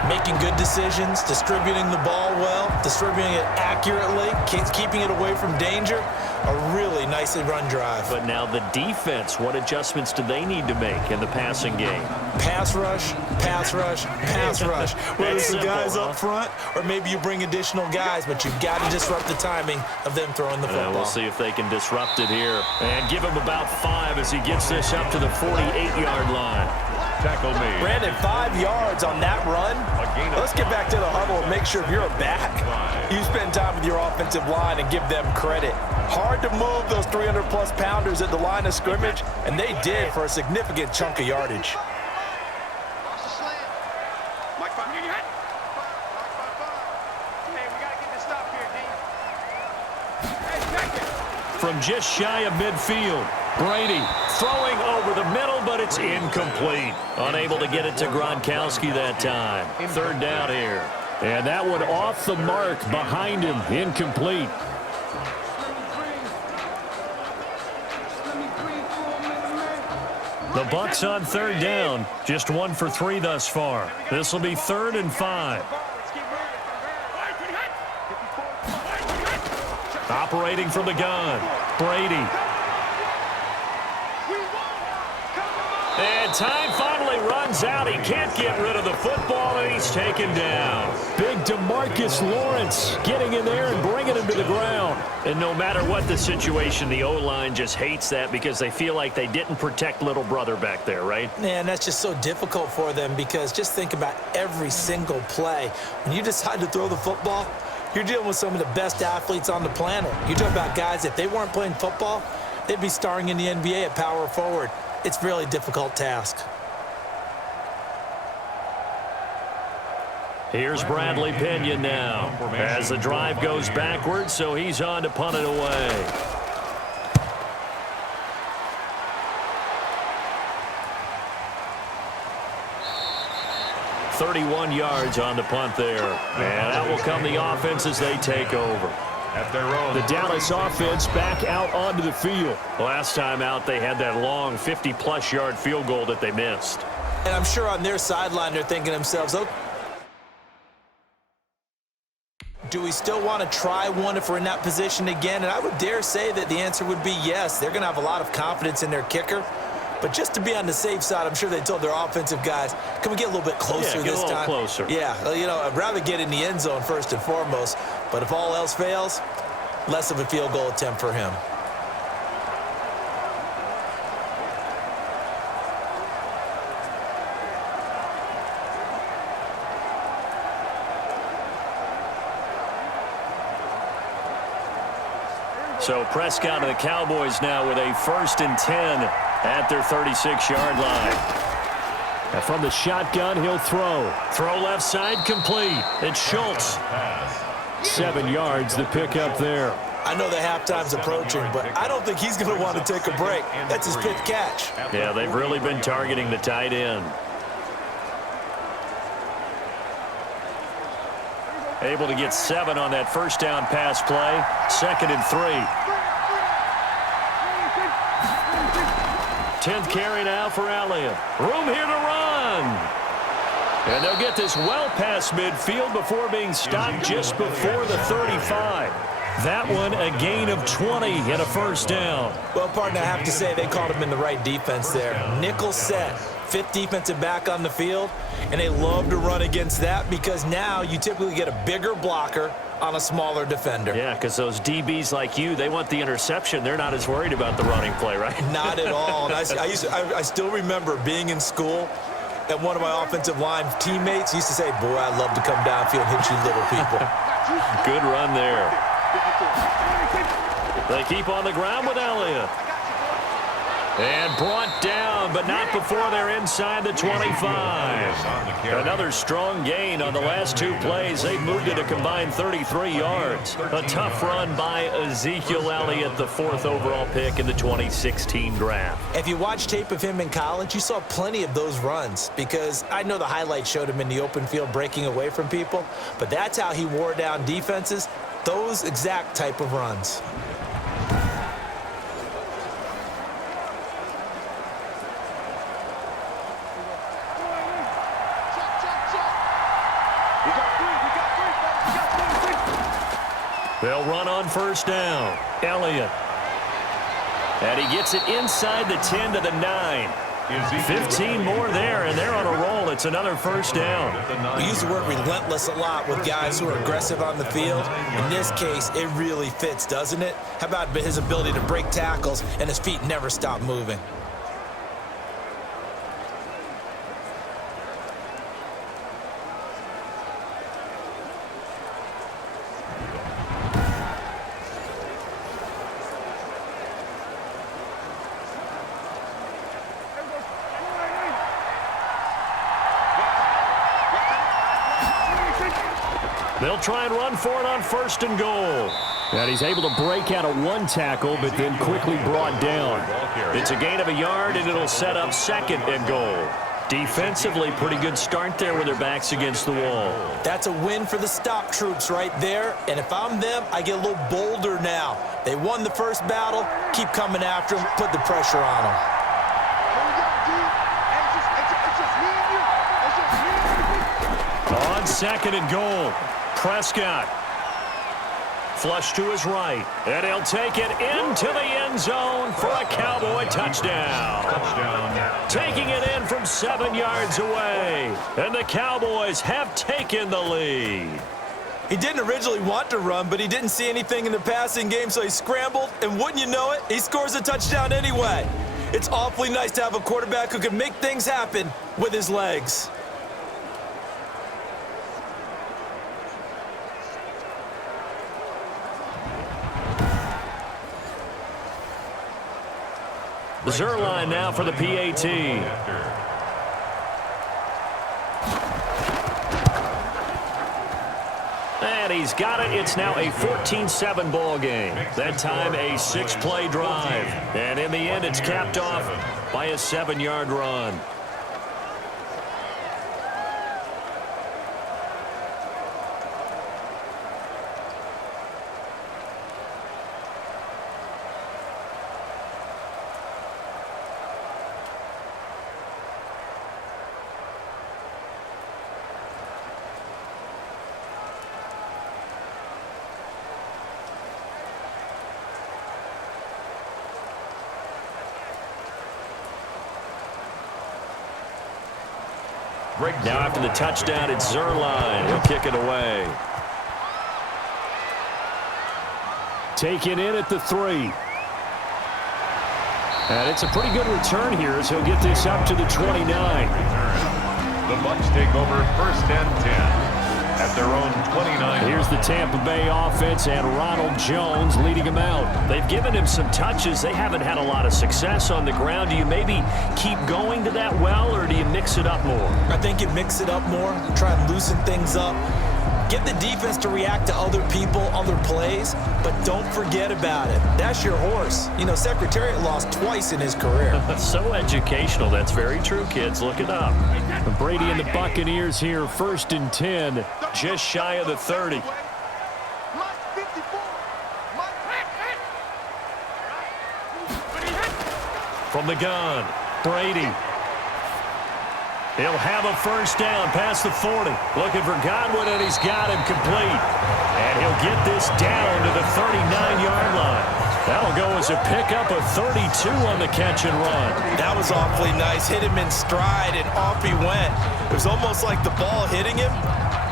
Making good decisions, distributing the ball well, distributing it accurately, keeping it away from danger. A really nicely run drive. But now the defense, what adjustments do they need to make in the passing game? Pass rush, pass rush, pass rush. Whether it's the guys up front or maybe you bring additional guys, but you've got to disrupt the timing of them throwing the football. We'll see if they can disrupt it here. And give him about 5 as he gets this up to the 48-yard line. Tackle me. Brandon, 5 yards on that run. Let's get back to the huddle and make sure if you're a back, you spend time with your offensive line and give them credit. Hard to move those 300-plus pounders at the line of scrimmage, and they did for a significant chunk of yardage. From just shy of midfield, Brady throwing over the middle, but it's incomplete. Unable to get it to Gronkowski that time. 3rd down here. And that one off the mark behind him, incomplete. The Bucs on 3rd down, just 1 for 3 thus far. This will be 3rd and 5. Operating from the gun. Brady. And time finally runs out. He can't get rid of the football, and he's taken down. Big DeMarcus Lawrence getting in there and bringing him to the ground. And no matter what the situation, the O-line just hates that because they feel like they didn't protect little brother back there, right? Man, that's just so difficult for them because just think about every single play. When you decide to throw the football, you're dealing with some of the best athletes on the planet. You're talking about guys, if they weren't playing football, they'd be starring in the NBA at power forward. It's a really difficult task. Here's Bradley Pinion now as the drive goes backwards, so he's on to punt it away. "31 yards on the punt there. And that will come the offense as they take over. The Dallas offense back out onto the field. Last time out, they had that long 50-plus yard field goal that they missed. And I'm sure on their sideline, they're thinking to themselves, oh, do we still want to try one if we're in that position again? And I would dare say that the answer would be yes. They're going to have a lot of confidence in their kicker. But just to be on the safe side, I'm sure they told their offensive guys, can we get a little bit closer this time? Yeah, get a little closer. Yeah, you know, I'd rather get in the end zone first and foremost. But if all else fails, less of a field goal attempt for him. So Prescott of the Cowboys now with a 1st and 10 at their 36-yard line. And from the shotgun, he'll throw. Throw left side, complete. It's Schultz. 7 yards, the pickup there. I know the halftime's approaching, but I don't think he's going to want to take a break. That's his 5th catch. Yeah, they've really been targeting the tight end. Able to get 7 on that first down pass play. 2nd and 3. 10th carry now for Elliott. Room here to run. And they'll get this well past midfield before being stopped just before the 35. That one a gain of 20 and a 1st down. Well, partner, I have to say they called him in the right defense there. Nickel set. 5th defensive back on the field, and they love to run against that because now you typically get a bigger blocker on a smaller defender. Yeah, because those DBs like you, they want the interception. They're not as worried about the running play, right? Not at all. And I still remember being in school, and one of my offensive line teammates used to say, boy, I'd love to come downfield and hit you little people. Good run there. They keep on the ground with Elliott. And brought down, but not before they're inside the 25. Another strong gain on the last 2 plays. They've moved it a combined 33 yards. A tough run by Ezekiel Elliott, the 4th overall pick in the 2016 draft. If you watch tape of him in college, you saw plenty of those runs because I know the highlights showed him in the open field breaking away from people, but that's how he wore down defenses, those exact type of runs. They'll run on 1st down. Elliott. And he gets it inside the 10 to the 9. 15 more there, and they're on a roll. It's another 1st down. We use the word relentless a lot with guys who are aggressive on the field. In this case, it really fits, doesn't it? How about his ability to break tackles and his feet never stop moving? They'll try and run for it on 1st and goal. And he's able to break out of 1 tackle, but then quickly brought down. It's a gain of a yard, and it'll set up 2nd and goal. Defensively, pretty good start there with their backs against the wall. That's a win for the stop troops right there. And if I'm them, I get a little bolder now. They won the first battle. Keep coming after them. Put the pressure on them. On 2nd and goal, Prescott. Flush to his right. And he'll take it into the end zone for a Cowboy touchdown. Taking it in from 7 yards away. And the Cowboys have taken the lead. He didn't originally want to run, but he didn't see anything in the passing game, so he scrambled, and wouldn't you know it, he scores a touchdown anyway. It's awfully nice to have a quarterback who can make things happen with his legs. The Zerline now for the PAT. And he's got it. It's now a 14-7 ball game. That time a 6-play drive. And in the end, it's capped off by a 7-yard run. Now after the touchdown, it's Zerline. He'll kick it away. Taken in at the 3. And it's a pretty good return here as he'll get this up to the 29. The Bucs take over 1st and 10 at their own 29. Here's the Tampa Bay offense and Ronald Jones leading him out. They've given him some touches. They haven't had a lot of success on the ground. Do you maybe keep going to that well, or do you mix it up more? I think you mix it up more, try and loosen things up. Get the defense to react to other people, other plays, but don't forget about it. That's your horse. You know, Secretariat lost twice in his career. So educational. That's very true, kids. Look it up. Brady and the Buccaneers here, 1st and 10, just shy of the 30. From the gun, Brady. He'll have a 1st down past the 40. Looking for Godwin, and he's got him complete. And he'll get this down to the 39-yard line. That'll go as a pickup of 32 on the catch and run. That was awfully nice. Hit him in stride, and off he went. It was almost like the ball hitting him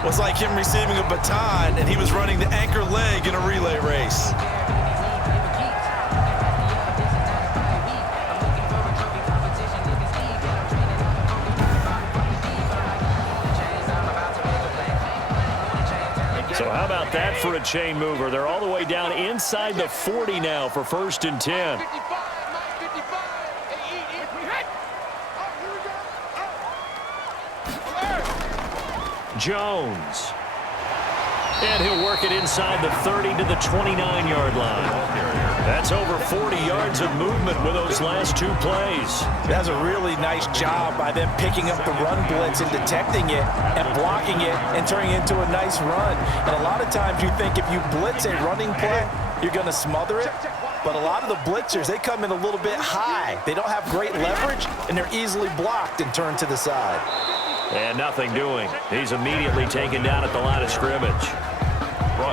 was like him receiving a baton, and he was running the anchor leg in a relay race. So how about that for a chain mover? They're all the way down inside the 40 now for 1st and 10. Jones. And he'll work it inside the 30 to the 29-yard line. That's over 40 yards of movement with those last 2 plays. That's a really nice job by them picking up the run blitz and detecting it and blocking it and turning it into a nice run. And a lot of times you think if you blitz a running play, you're going to smother it. But a lot of the blitzers, they come in a little bit high. They don't have great leverage, and they're easily blocked and turned to the side. And nothing doing. He's immediately taken down at the line of scrimmage.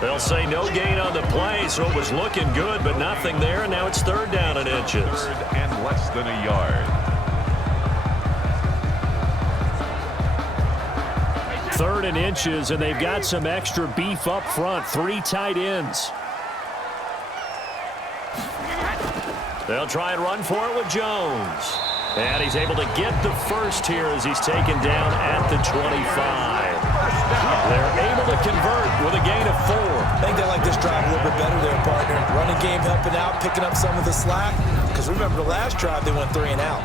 They'll say no gain on the play, so it was looking good, but nothing there, and now it's 3rd down and inches. 3rd and less than a yard. 3rd and inches, and they've got some extra beef up front. 3 tight ends. They'll try and run for it with Jones. And he's able to get the 1st here as he's taken down at the 25. They're able to convert with a gain of 4. I think they like this drive a little bit better there, partner. Running game helping out, picking up some of the slack. Because remember the last drive, they went 3 and out.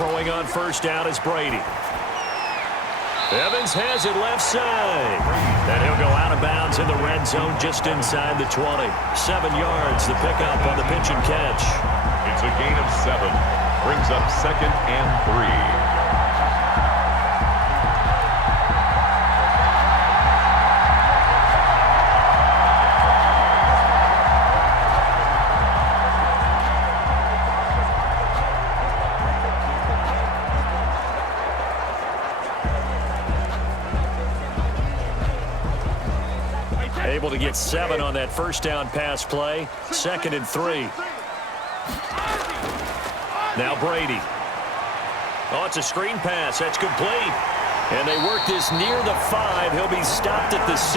Throwing on 1st down is Brady. Evans has it left side. And he'll go out of bounds in the red zone just inside the 20. 7 yards, the pickup on the pitch and catch. It's a gain of 7. Brings up 2nd and 3. Able to get 7 on that first down pass play. 2nd and 3. Now Brady. Oh, it's a screen pass. That's complete. And they work this near the 5. He'll be stopped at the 6.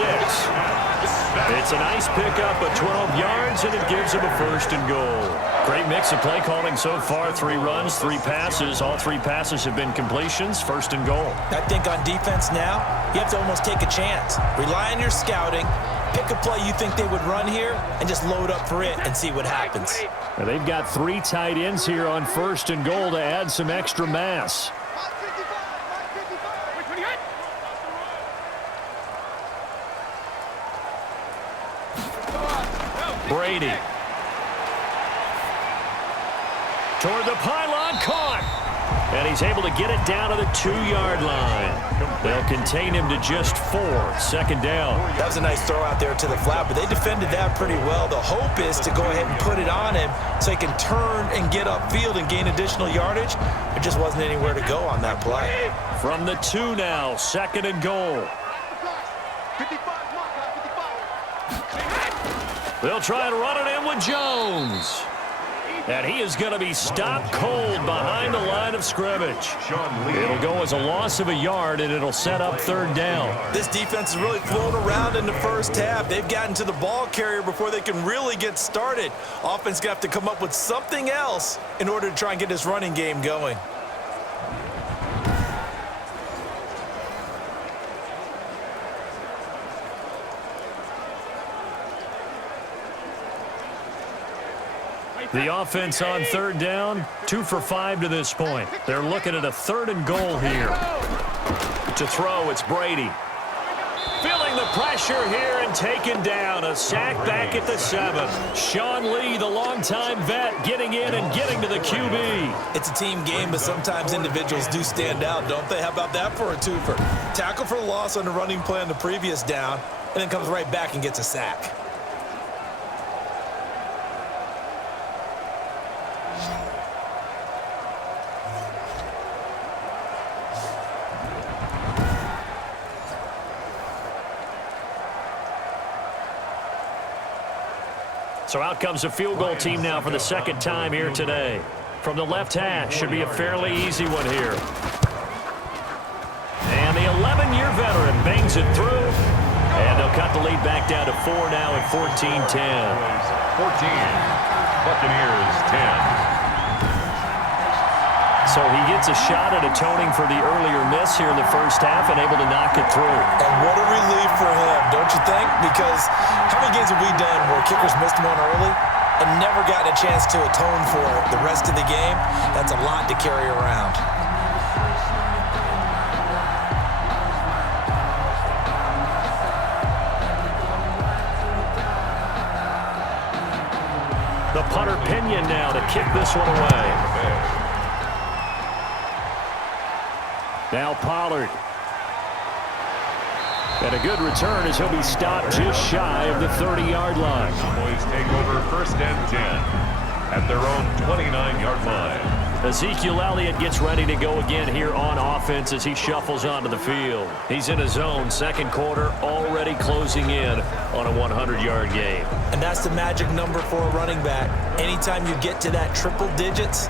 It's a nice pickup of 12 yards, and it gives him a 1st and goal. Great mix of play calling so far. 3 runs, 3 passes. All 3 passes have been completions. 1st and goal. I think on defense now, you have to almost take a chance. Rely on your scouting. Pick a play you think they would run here and just load up for it and see what happens. And they've got 3 tight ends here on 1st and goal to add some extra mass. Brady. Toward the pylon, caught. And he's able to get it down to the 2-yard line. They'll contain him to just 4. 2nd down. That was a nice throw out there to the flat, but they defended that pretty well. The hope is to go ahead and put it on him so he can turn and get upfield and gain additional yardage. There just wasn't anywhere to go on that play. From the 2 now, 2nd and goal. They'll try and run it in with Jones. And he is going to be stopped cold behind the line of scrimmage. It'll go as a loss of a yard, and it'll set up 3rd down. This defense is really flown around in the first half. They've gotten to the ball carrier before they can really get started. Offense going to have to come up with something else in order to try and get this running game going. The offense on 3rd down, 2 for 5 to this point. They're looking at a 3rd and goal here. To throw, it's Brady. Feeling the pressure here and taken down. A sack back at the 7. Sean Lee, the longtime vet, getting in and getting to the QB. It's a team game, but sometimes individuals do stand out, don't they? How about that for a twofer? Tackle for loss on the running play on the previous down, and then comes right back and gets a sack. So out comes a field goal team now for the 2nd time here today. From the left hash, should be a fairly easy one here. And the 11-year veteran bangs it through. And they'll cut the lead back down to 4 now at 14-10. 14. Buccaneers 10. So he gets a shot at atoning for the earlier miss here in the first half and able to knock it through. And what a relief for him, don't you think? Because how many games have we done where kickers missed one early and never gotten a chance to atone for it the rest of the game? That's a lot to carry around. The punter Pinion now to kick this one away. Now Pollard. And a good return as he'll be stopped just shy of the 30-yard line. Cowboys take over 1st and 10 at their own 29-yard line. Ezekiel Elliott gets ready to go again here on offense as he shuffles onto the field. He's in his zone, 2nd quarter, already closing in on a 100-yard game. And that's the magic number for a running back. Anytime you get to that triple digits,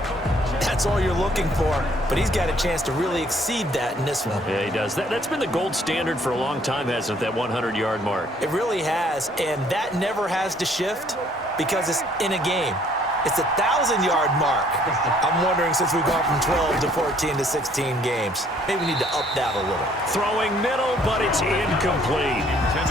that's all you're looking for. But he's got a chance to really exceed that in this one. Yeah, he does. That's been the gold standard for a long time, hasn't it, that 100-yard mark? It really has, and that never has to shift because it's in a game. It's a 1,000-yard mark. I'm wondering, since we've gone from 12 to 14 to 16 games, maybe we need to up that a little. Throwing middle, but it's incomplete.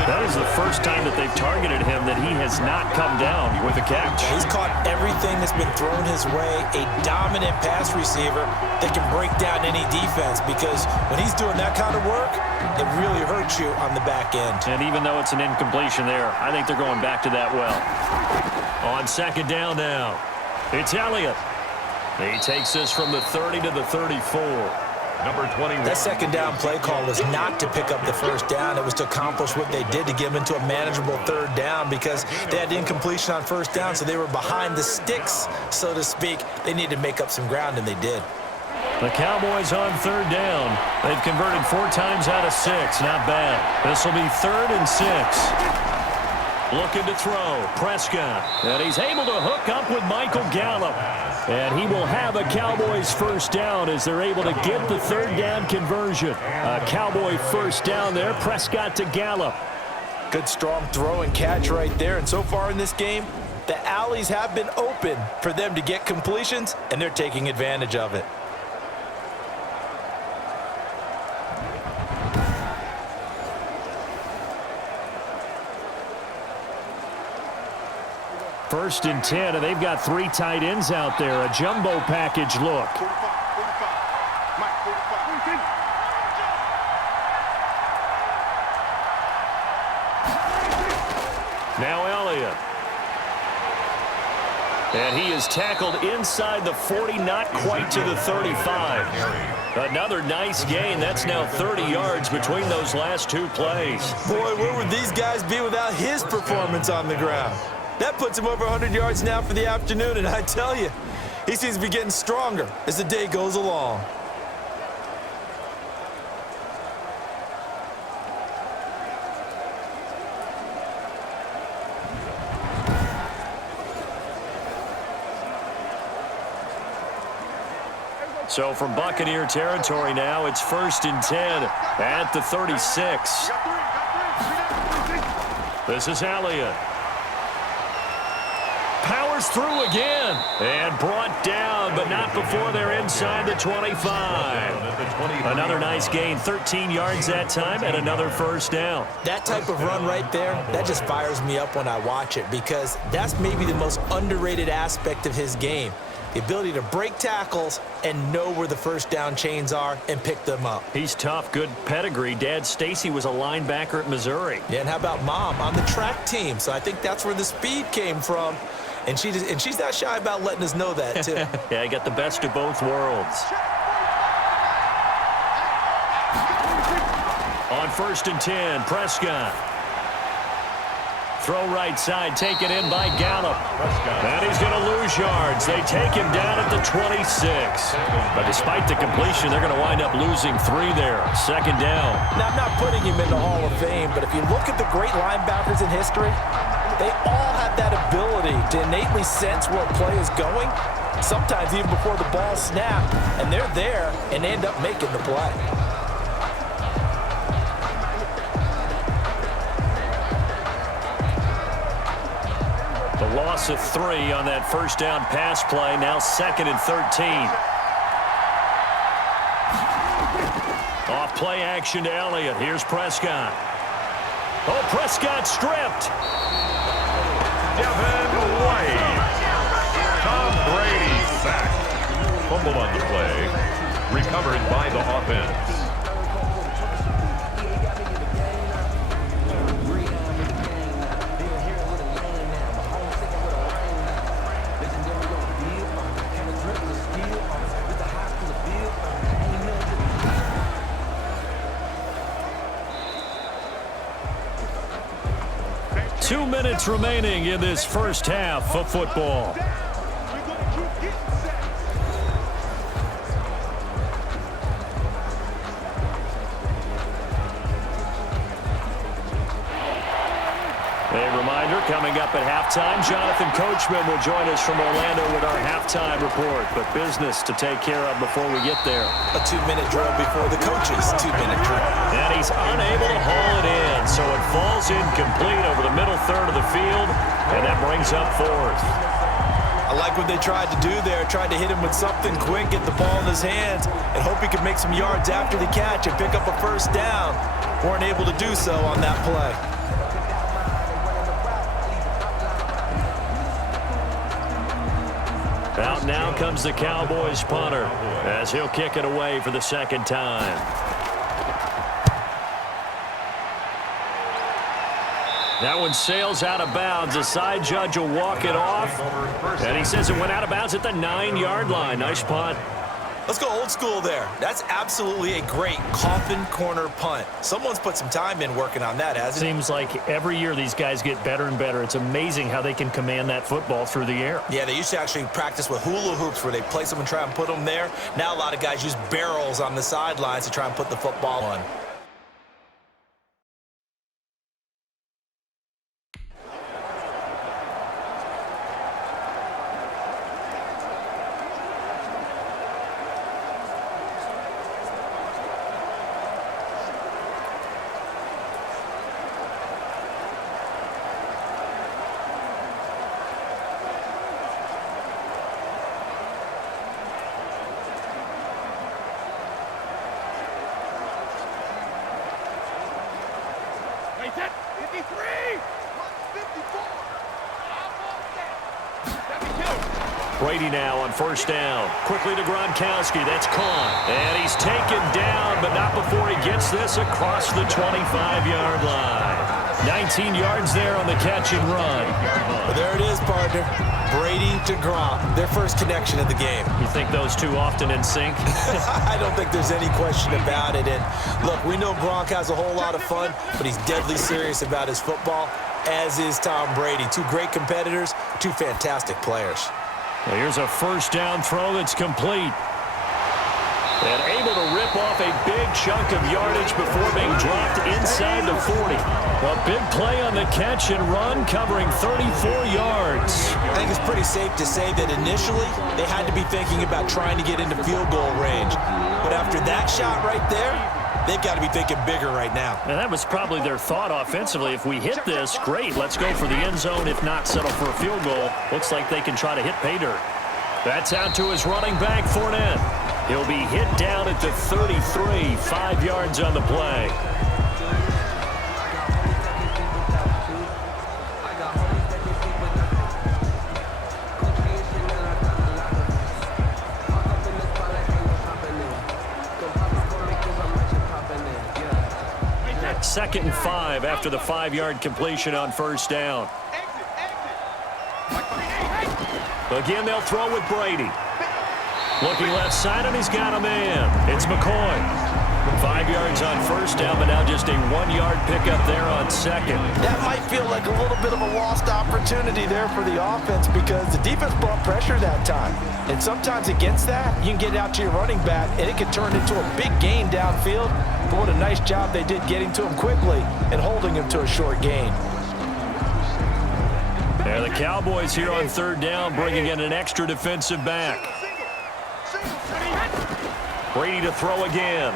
That is the first time that they've targeted him that he has not come down with a catch. He's caught everything that's been thrown his way, a dominant pass receiver that can break down any defense, because when he's doing that kind of work, it really hurts you on the back end. And even though it's an incompletion there, I think they're going back to that well. On 2nd down now, it's Elliott. He takes this from the 30 to the 34. Number 21. That second down play call was not to pick up the first down. It was to accomplish what they did, to get them into a manageable third down, because they had incompletion on first down, so they were behind the sticks, so to speak. They needed to make up some ground, and they did. The Cowboys on third down. They've converted 4 times out of 6. Not bad. This will be 3rd and 6. Looking to throw. Prescott. And he's able to hook up with Michael Gallup. And he will have a Cowboys first down as they're able to get the third down conversion. A Cowboy first down there. Prescott to Gallup. Good, strong throw and catch right there. And so far in this game, the alleys have been open for them to get completions, and they're taking advantage of it. First and 10, and they've got 3 tight ends out there. A jumbo package look. Now Elliott. And he is tackled inside the 40, not quite to the 35. Another nice gain. That's now 30 yards between those last 2 plays. Boy, where would these guys be without his performance on the ground? That puts him over 100 yards now for the afternoon, and I tell you, he seems to be getting stronger as the day goes along. So from Buccaneer territory now, it's 1st and 10 at the 36. This is Elliott. Powers through again and brought down, but not before they're inside the 25. Another nice gain, 13 yards that time, and another first down. That type of run right there, that just fires me up when I watch it, because that's maybe the most underrated aspect of his game. The ability to break tackles and know where the first down chains are and pick them up. He's tough, good pedigree. Dad Stacy was a linebacker at Missouri. Yeah, and how about Mom on the track team? So I think that's where the speed came from. And she's not shy about letting us know that, too. Yeah, I got the best of both worlds. On 1st and 10, Prescott. Throw right side, taken in by Gallup. And he's going to lose yards. They take him down at the 26. But despite the completion, they're going to wind up losing 3 there. 2nd down. Now, I'm not putting him in the Hall of Fame, but if you look at the great linebackers in history, they all have that ability to innately sense where a play is going, sometimes even before the ball snapped, and they're there and end up making the play. The loss of 3 on that first down pass play, now 2nd and 13. Off play action to Elliott. Here's Prescott. Oh, Prescott stripped. Devin White. Tom Brady sacked. Fumbled on the play. Recovered by the offense. Two minutes remaining in this first half of football. A reminder, coming up at halftime, Jonathan Coachman will join us from Orlando with our halftime report. But business to take care of before we get there. A 2-minute drill before the coach's 2-minute drill. And he's unable to haul it in, so it falls incomplete over the middle third of the field, and that brings up 4th. I like what they tried to do there, tried to hit him with something quick, get the ball in his hands, and hope he could make some yards after the catch and pick up a first down. Weren't able to do so on that play. Out now comes the Cowboys punter as he'll kick it away for the 2nd time. That one sails out of bounds. The side judge will walk it off. And he says it went out of bounds at the 9-yard line. Nice punt. Let's go old school there. That's absolutely a great coffin corner punt. Someone's put some time in working on that, hasn't it? Seems like every year these guys get better and better. It's amazing how they can command that football through the air. Yeah, they used to actually practice with hula hoops where they place them and try and put them there. Now a lot of guys use barrels on the sidelines to try and put the football on. Brady now on first down. Quickly to Gronkowski. That's caught. And he's taken down, but not before he gets this across the 25-yard line. 19 yards there on the catch and run. But there it is, partner. Brady to Gronk, their first connection of the game. You think those two often in sync? I don't think there's any question about it. And look, we know Gronk has a whole lot of fun, but he's deadly serious about his football, as is Tom Brady. Two great competitors, two fantastic players. Well, here's a first down throw that's complete. And able to rip off a big chunk of yardage before being dropped inside the 40. A big play on the catch and run, covering 34 yards. I think it's pretty safe to say that initially they had to be thinking about trying to get into field goal range. But after that shot right there, they've got to be thinking bigger right now. And that was probably their thought offensively. If we hit this, great. Let's go for the end zone. If not, settle for a field goal. Looks like they can try to hit pay dirt. That's out to his running back, Fournette. He'll be hit down at the 33, 5 yards on the play. Second and 5 after the 5-yard completion on first down. Again, they'll throw with Brady. Looking left side, and he's got a man. It's McCoy. 5 yards on first down, but now just a 1-yard pickup there on second. That might feel like a little bit of a lost opportunity there for the offense because the defense brought pressure that time. And sometimes against that, you can get out to your running back, and it can turn into a big gain downfield. But what a nice job they did getting to him quickly and holding him to a short gain. Yeah, the Cowboys here on third down, bringing in an extra defensive back. Brady to throw again.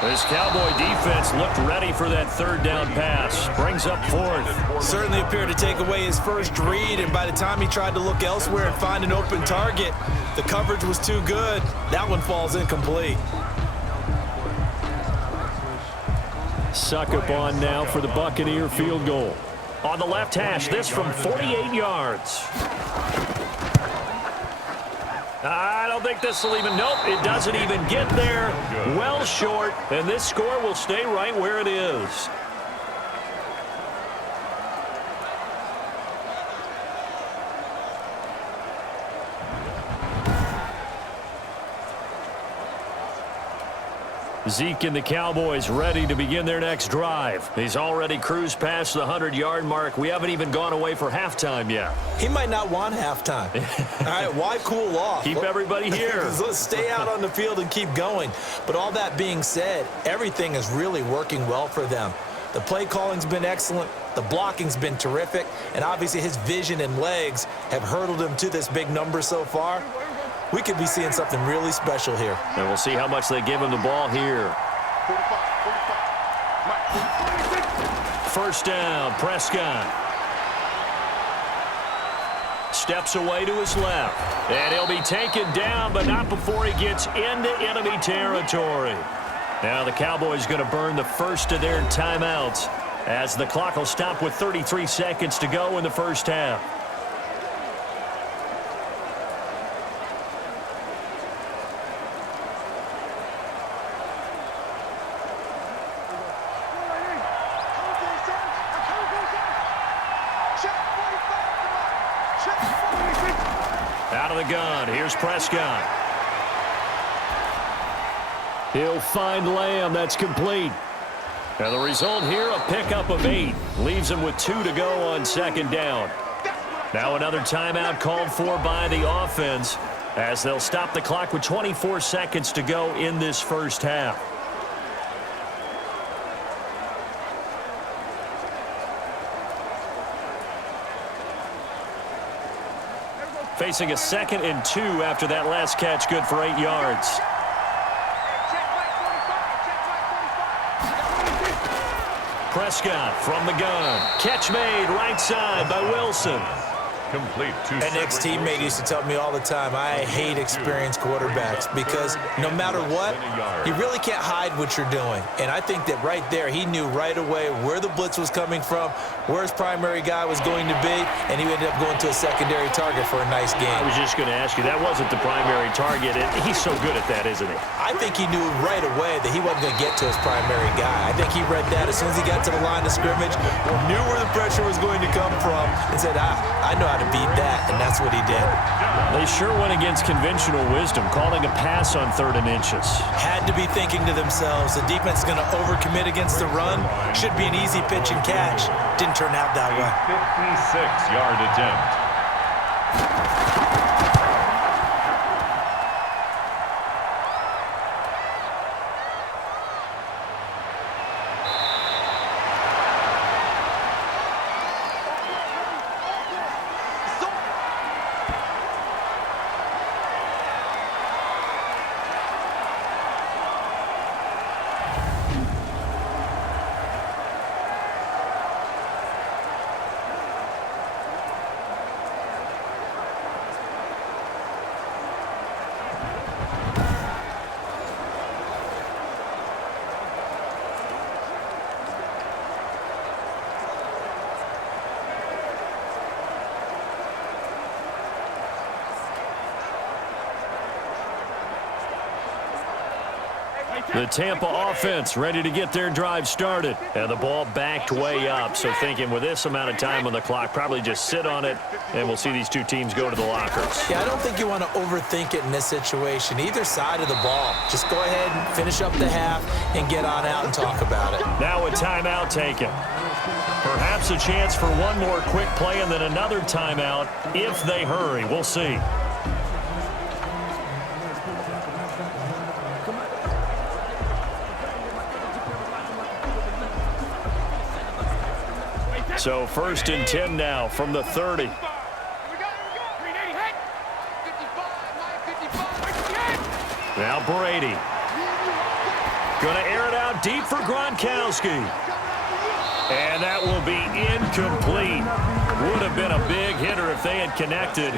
This Cowboy defense looked ready for that third down pass. Brings up fourth. Certainly appeared to take away his first read, and by the time he tried to look elsewhere and find an open target, the coverage was too good. That one falls incomplete. Suck up on now for the Buccaneer field goal. On the left hash, this from 48 yards. I don't think this will even, nope, it doesn't even get there. Well short, and this score will stay right where it is. Zeke and the Cowboys ready to begin their next drive. He's already cruised past the 100-yard mark. We haven't even gone away for halftime yet. He might not want halftime. All right, why cool off? Keep everybody here. Let's stay out on the field and keep going. But all that being said, everything is really working well for them. The play calling's been excellent. The blocking's been terrific. And obviously his vision and legs have hurdled him to this big number so far. We could be seeing something really special here. And we'll see how much they give him the ball here. First down, Prescott. Steps away to his left. And he'll be taken down, but not before he gets into enemy territory. Now the Cowboys going to burn the first of their timeouts as the clock will stop with 33 seconds to go in the first half. Out of the gun, here's Prescott. He'll find Lamb. That's complete. And the result here, a pickup of 8. Leaves him with 2 to go on second down. Now another timeout called for by the offense as they'll stop the clock with 24 seconds to go in this first half. Facing a 2nd and 2 after that last catch, good for 8 yards. Prescott from the gun. Catch made right side by Wilson. Complete to An ex-teammate used to tell me all the time, I hate experienced quarterbacks because no matter what, you really can't hide what you're doing. And I think that right there, he knew right away where the blitz was coming from, where his primary guy was going to be, and he ended up going to a secondary target for a nice game. I was just going to ask you, that wasn't the primary target. He's so good at that, isn't he? I think he knew right away that he wasn't going to get to his primary guy. I think he read that as soon as he got to the line of scrimmage, knew where the pressure was going to come from, and said, I know how to beat that, and that's what he did. They sure went against conventional wisdom, calling a pass on 3rd and inches. Had to be thinking to themselves, the defense is going to overcommit against the run. Should be an easy pitch and catch. Didn't turn out that way. 56-yard attempt. The Tampa offense ready to get their drive started. And the ball backed way up. So thinking with this amount of time on the clock, probably just sit on it, and we'll see these two teams go to the lockers. Yeah, I don't think you want to overthink it in this situation. Either side of the ball. Just go ahead and finish up the half and get on out and talk about it. Now a timeout taken. Perhaps a chance for one more quick play and then another timeout if they hurry. We'll see. So 1st and 10 now from the 30. Now Brady. Going to air it out deep for Gronkowski. And that will be incomplete. Would have been a big hitter if they had connected.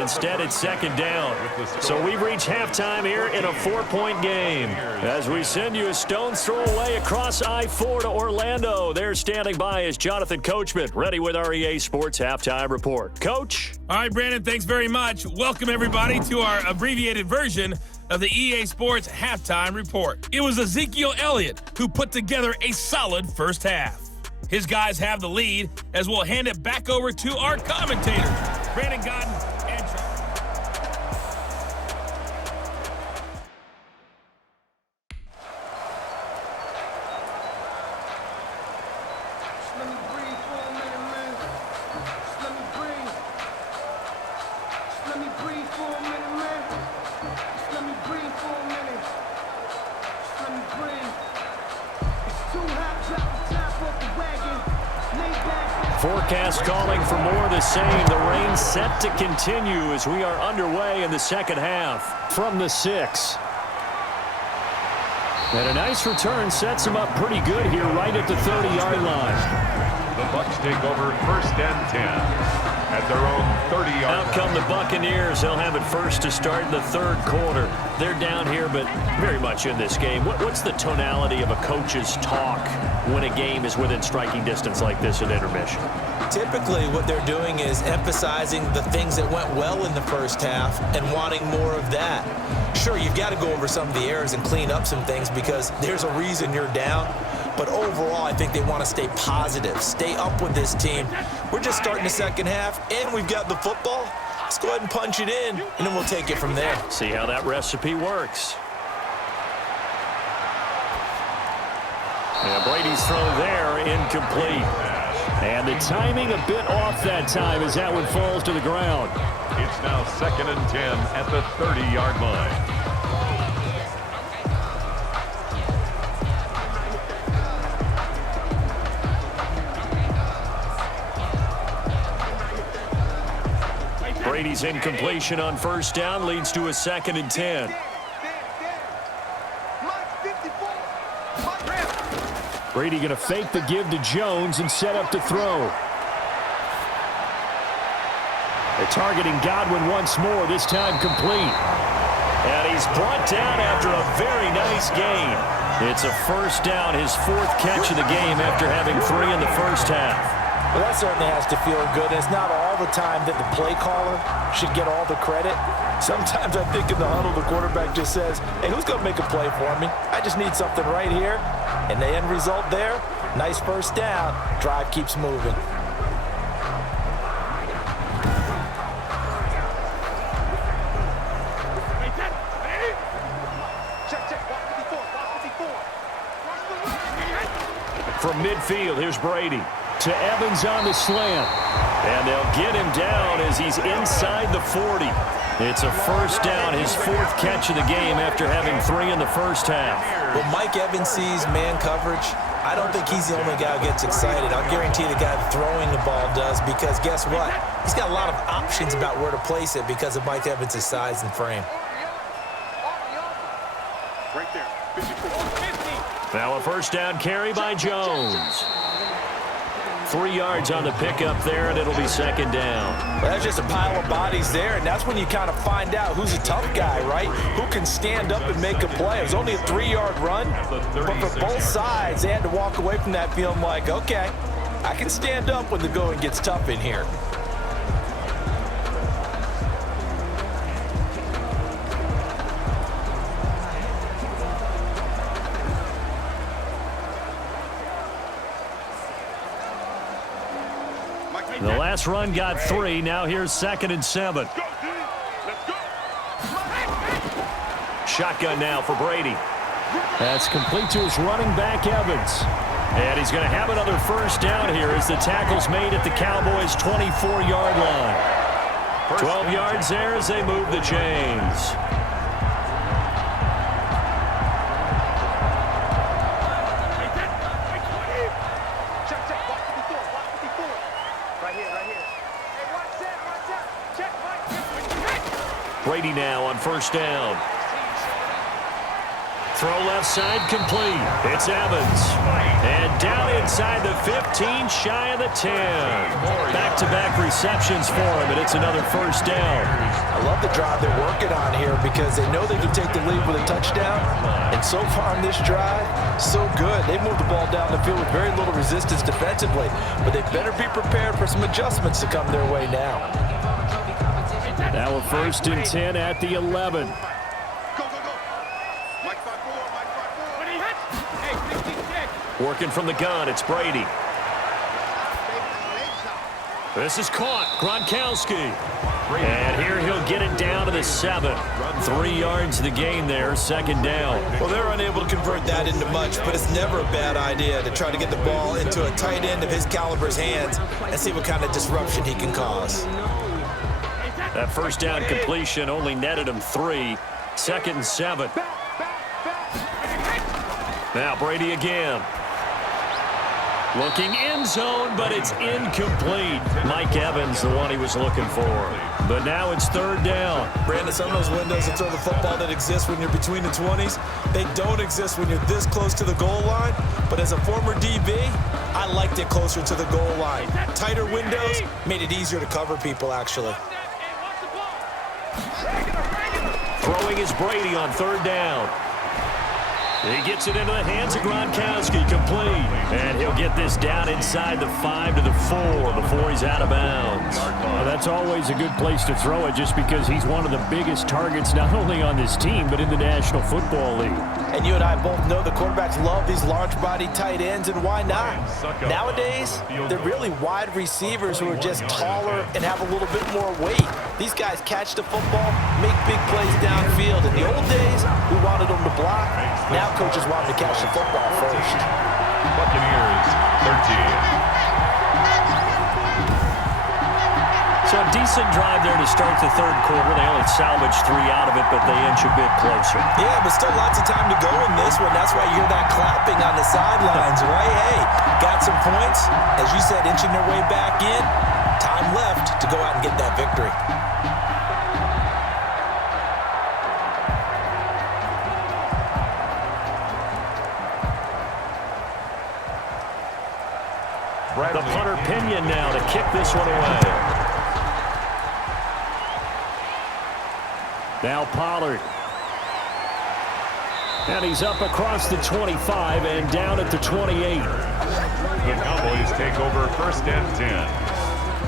Instead, it's 2nd down. So we've reached halftime here in a 4-point game. As we send you a stone's throw away across I-4 to Orlando. There standing by is Jonathan Coachman, ready with our EA Sports Halftime Report. Coach? All right, Brandon, thanks very much. Welcome, everybody, to our abbreviated version of the EA Sports Halftime Report. It was Ezekiel Elliott who put together a solid first half. His guys have the lead as we'll hand it back over to our commentators, Brandon Godden and Forecast calling for more of the same. The rain set to continue as we are underway in the second half from the 6. And a nice return sets them up pretty good here right at the 30-yard line. The Bucs take over 1st and 10 at their own 30-yard line. Out come the Buccaneers. They'll have it first to start in the 3rd quarter. They're down here, but very much in this game. What's the tonality of a coach's talk when a game is within striking distance like this at intermission? Typically, what they're doing is emphasizing the things that went well in the first half and wanting more of that. Sure, you've got to go over some of the errors and clean up some things because there's a reason you're down. But overall, I think they want to stay positive, stay up with this team. We're just starting the second half, and we've got the football. Let's go ahead and punch it in, and then we'll take it from there. See how that recipe works. Yeah, Brady's throw there, incomplete. And the timing a bit off that time as that one falls to the ground. It's now 2nd and 10 at the 30-yard line. Brady's incompletion on first down leads to a 2nd and 10. Brady going to fake the give to Jones and set up to throw. They're targeting Godwin once more, this time complete. And he's brought down after a very nice gain. It's a first down, his 4th catch of the game after having 3 in the first half. Well, that certainly has to feel good. It's not all the time that the play caller should get all the credit. Sometimes I think in the huddle, the quarterback just says, hey, who's going to make a play for me? I just need something right here. And the end result there, nice first down. Drive keeps moving. From midfield, here's Brady. To Evans on the slant. And they'll get him down as he's inside the 40. It's a first down, his 4th catch of the game after having 3 in the first half. When Mike Evans sees man coverage, I don't think he's the only guy who gets excited. I'll guarantee the guy throwing the ball does, because guess what? He's got a lot of options about where to place it because of Mike Evans' size and frame. Right there. 54. Now a first down carry by Jones. 3 yards on the pickup there, and it'll be 2nd down. Well, that's just a pile of bodies there, and that's when you kind of find out who's a tough guy, right? Who can stand up and make a play. It was only a 3-yard run, but for both sides, they had to walk away from that feeling like, okay, I can stand up when the going gets tough in here. The last run got 3. Now here's 2nd and 7. Shotgun now for Brady. That's complete to his running back, Evans. And he's going to have another first down here as the tackle's made at the Cowboys' 24-yard line. 12 yards there as they move the chains. Brady now on first down. Throw left side complete. It's Evans. And down inside the 15, shy of the 10. Back-to-back receptions for him, and it's another first down. I love the drive they're working on here because they know they can take the lead with a touchdown. And so far on this drive, so good. They moved the ball down the field with very little resistance defensively. But they better be prepared for some adjustments to come their way now. Now a 1st and 10 at the 11. Go, go, go. Mike 5-4, Mike 5-4. When he hits, hey, Working from the gun, it's Brady. This is caught. Gronkowski. And here he'll get it down to the 7. 3 yards the gain there, 2nd down. Well, they're unable to convert that into much, but it's never a bad idea to try to get the ball into a tight end of his caliber's hands and see what kind of disruption he can cause. That first down completion only netted him 3. 2nd and 7. Now Brady again. Looking end zone, but it's incomplete. Mike Evans, the one he was looking for. But now it's 3rd down. Brandon, some of those windows to throw the football that exist when you're between the 20s, they don't exist when you're this close to the goal line. But as a former DB, I liked it closer to the goal line. Tighter windows made it easier to cover people, actually. Throwing is Brady on 3rd down. He gets it into the hands of Gronkowski, complete. And he'll get this down inside the 5 to the 4 before he's out of bounds. Well, that's always a good place to throw it just because he's one of the biggest targets not only on this team but in the National Football League. And you and I both know the quarterbacks love these large-body tight ends, and why not? Nowadays, they're really wide receivers who are just taller and have a little bit more weight. These guys catch the football, make big plays downfield. In the old days, we wanted them to block. Now coaches want them to catch the football first. Buccaneers, 13. So a decent drive there to start the third quarter. They only salvaged 3 out of it, but they inch a bit closer. Yeah, but still lots of time to go in this one. That's why you hear that clapping on the sidelines, right? Hey, got some points. As you said, inching their way back in. Time left to go out and get that victory. The punter Pinion now to kick this one away. Now Pollard. And he's up across the 25 and down at the 28. The Cowboys take over 1st and 10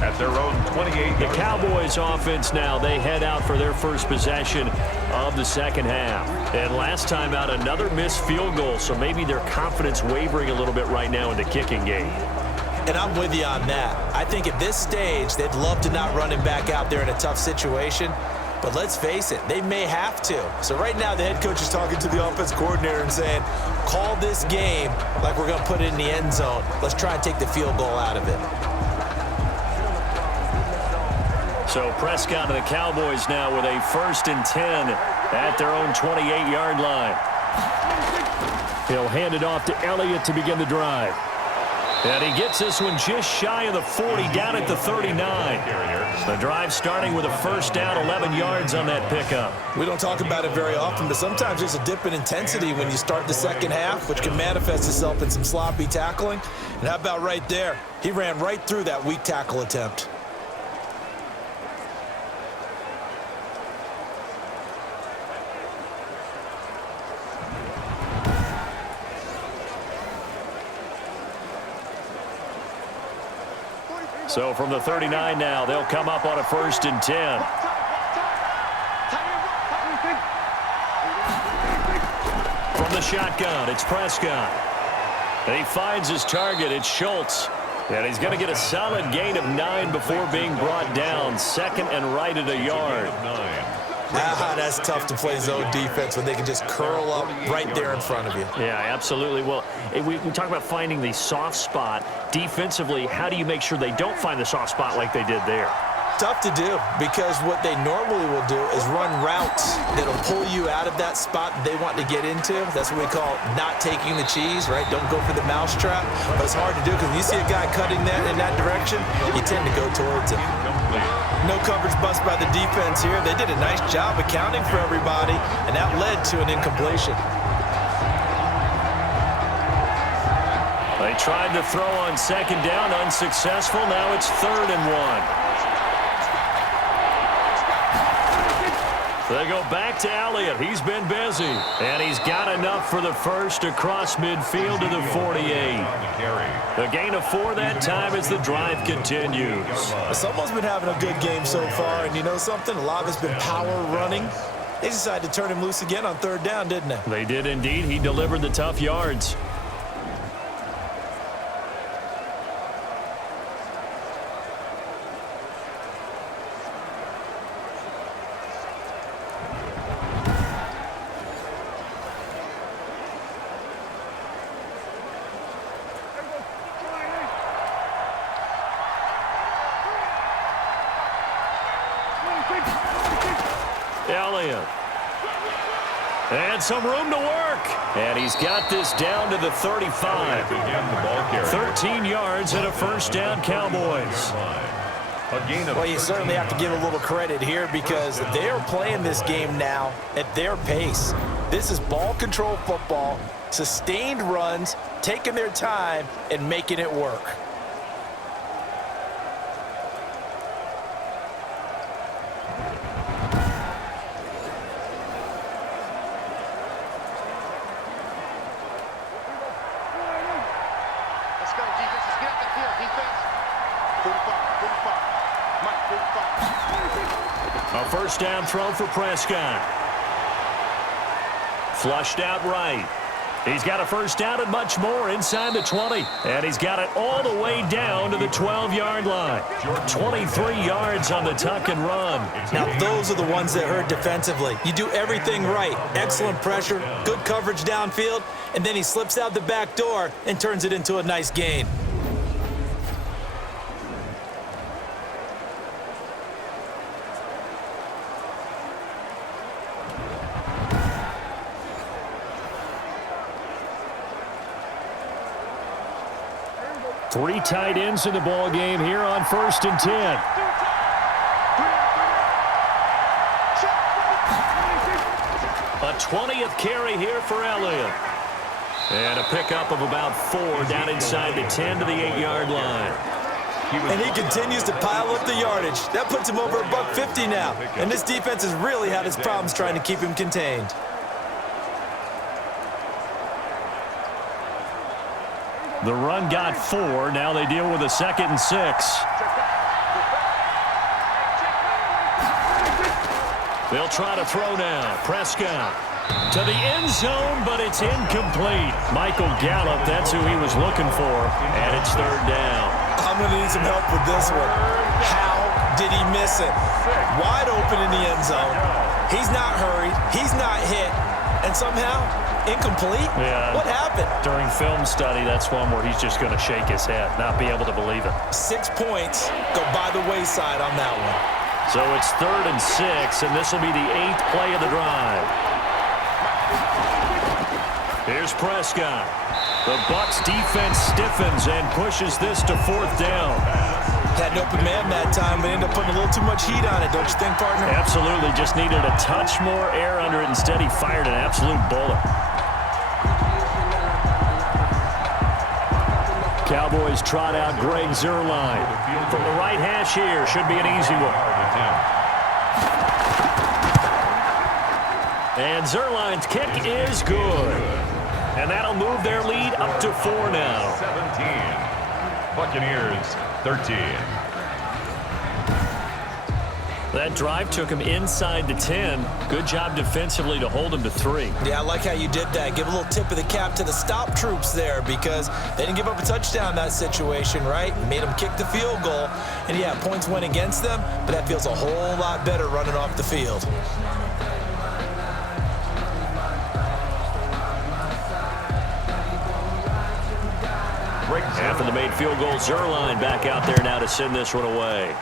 at their own 28. The Cowboys offense now, they head out for their first possession of the second half. And last time out, another missed field goal, so maybe their confidence wavering a little bit right now in the kicking game. And I'm with you on that. I think at this stage, they'd love to not run him back out there in a tough situation. But let's face it, they may have to. So right now, the head coach is talking to the offense coordinator and saying, call this game like we're going to put it in the end zone. Let's try and take the field goal out of it. So Prescott and the Cowboys now with a 1st and 10 at their own 28-yard line. He'll hand it off to Elliott to begin the drive. And he gets this one just shy of the 40, down at the 39. The drive starting with a 1st down, 11 yards on that pickup. We don't talk about it very often, but sometimes there's a dip in intensity when you start the second half, which can manifest itself in some sloppy tackling. And how about right there? He ran right through that weak tackle attempt. So from the 39 now, they'll come up on a 1st and 10. From the shotgun, it's Prescott. And he finds his target. It's Schultz. And he's going to get a solid gain of 9 before being brought down. 2nd and right at a yard. That's tough to play zone defense when they can just curl up right there in front of you. Yeah, absolutely. Well, we talk about finding the soft spot. Defensively, how do you make sure they don't find the soft spot like they did there? Tough to do, because what they normally will do is run routes that'll pull you out of that spot they want to get into. That's what we call not taking the cheese, right? Don't go for the mousetrap. But it's hard to do because when you see a guy cutting that in that direction, you tend to go towards him. No coverage bust by the defense here. They did a nice job accounting for everybody, and that led to an incompletion. They tried to throw on 2nd down, unsuccessful. Now it's 3rd and 1. They go back to Elliott. He's been busy. And he's got enough for the first across midfield to the 48. The gain of 4 that time as the drive continues. Someone's been having a good game so far, and you know something? A lot of it's been power running. They decided to turn him loose again on 3rd down, didn't they? They did indeed. He delivered the tough yards. Elliott. And some room to work. And he's got this down to the 35. 13 yards and a 1st down, Cowboys. Well, you certainly have to give a little credit here because they are playing this game now at their pace. This is ball control football, sustained runs, taking their time, and making it work. Let's go, defense. Let's get out the field, defense. 45, 45. Mike, 45. A first down throw for Prescott. Flushed out right. He's got a first down and much more inside the 20. And he's got it all the way down to the 12-yard line. 23 yards on the tuck and run. Now, those are the ones that hurt defensively. You do everything right. Excellent pressure, good coverage downfield, and then he slips out the back door and turns it into a nice gain. Three tight ends in the ball game here on 1st and 10. A 20th carry here for Elliott. And a pickup of about 4 down inside the 10 to the 8-yard line. And he continues to pile up the yardage. That puts him over $150 now. And this defense has really had its problems trying to keep him contained. The run got 4. Now they deal with a 2nd and 6. They'll try to throw now. Prescott to the end zone, but it's incomplete. Michael Gallup, that's who he was looking for, and it's 3rd down. I'm going to need some help with this one. How did he miss it? Wide open in the end zone. He's not hurried. He's not hit. And somehow, incomplete? Yeah. What happened? During film study, that's one where he's just going to shake his head, not be able to believe it. 6 points go by the wayside on that one. So it's 3rd and 6, and this will be the 8th play of the drive. Here's Prescott. The Bucs defense stiffens and pushes this to 4th down. Had an open man that time, but ended up putting a little too much heat on it, don't you think, partner? Absolutely. Just needed a touch more air under it. Instead, he fired an absolute bullet. Cowboys trot out Greg Zuerlein. From the right hash here, should be an easy one. And Zuerlein's kick is good. And that'll move their lead up to 4 now. 17. Buccaneers 13. That drive took him inside the 10. Good job defensively to hold him to 3. Yeah, I like how you did that. Give a little tip of the cap to the stop troops there because they didn't give up a touchdown in that situation, right? Made them kick the field goal. And, yeah, points went against them, but that feels a whole lot better running off the field. After the made field goal, Zuerlein back out there now to send this one away.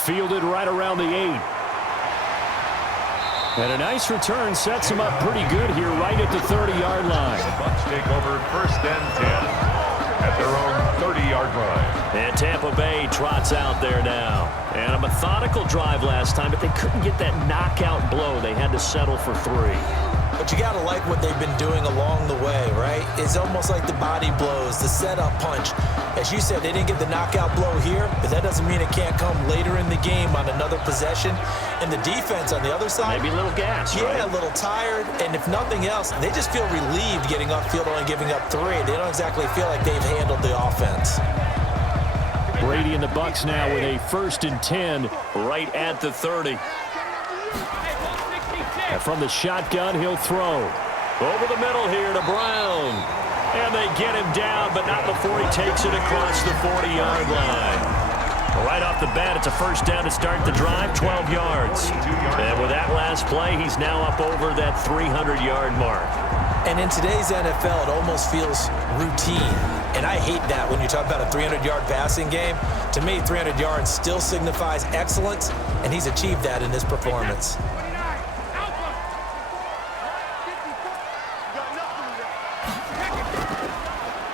Fielded right around the 8. And a nice return sets him up pretty good here right at the 30-yard line. Bucs take over 1st and 10 at their own 30-yard line. And Tampa Bay trots out there now. And a methodical drive last time, but they couldn't get that knockout blow. They had to settle for 3. But you got to like what they've been doing along the way, right? It's almost like the body blows, the setup punch. As you said, they didn't get the knockout blow here, but that doesn't mean it can't come later in the game on another possession. And the defense on the other side, maybe a little gas, yeah, right? A little tired. And if nothing else, they just feel relieved getting upfield, only giving up 3. They don't exactly feel like they've handled the offense. Brady and the Bucs now with a 1st and 10 right at the 30. And from the shotgun, he'll throw. Over the middle here to Brown. And they get him down, but not before he takes it across the 40-yard line. Right off the bat, it's a first down to start the drive, 12 yards. And with that last play, he's now up over that 300-yard mark. And in today's NFL, it almost feels routine. And I hate that when you talk about a 300-yard passing game. To me, 300 yards still signifies excellence, and he's achieved that in this performance.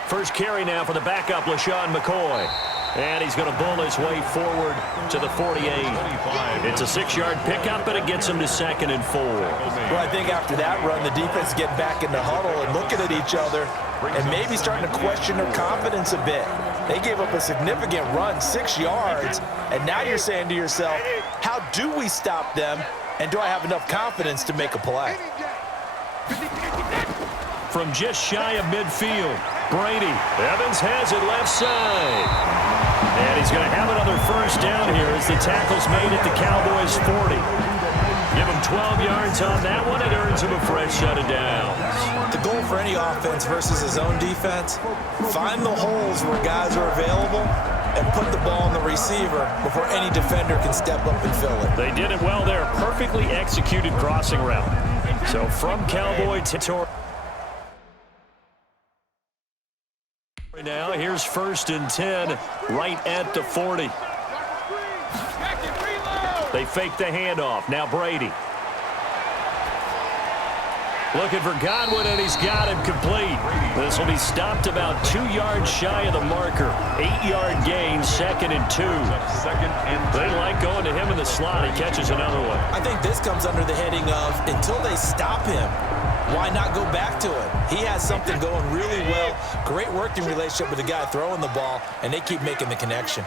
First carry now for the backup, LaShawn McCoy. And he's going to bull his way forward to the 48. It's a 6-yard pickup, but it gets him to 2nd and 4. Well, I think after that run, the defense getting back in the huddle and looking at each other and maybe starting to question their confidence a bit. They gave up a significant run, 6 yards, and now you're saying to yourself, how do we stop them, and do I have enough confidence to make a play? from just shy of midfield. Brady. Evans has it left side. And he's going to have another first down here as the tackle's made at the Cowboys' 40. Give him 12 yards on that one. It earns him a fresh set of downs. The goal for any offense versus his own defense, find the holes where guys are available and put the ball on the receiver before any defender can step up and fill it. They did it well there. Perfectly executed crossing route. So from Cowboy territory. Now here's 1st and 10 right at the 40. They fake the handoff. Now Brady. Looking for Godwin, and he's got him complete. This will be stopped about 2 yards shy of the marker. 8-yard gain, 2nd and 2. They like going to him in the slot. He catches another one. I think this comes under the heading of until they stop him, why not go back to it? He has something going really well. Great working relationship with the guy throwing the ball, and they keep making the connection.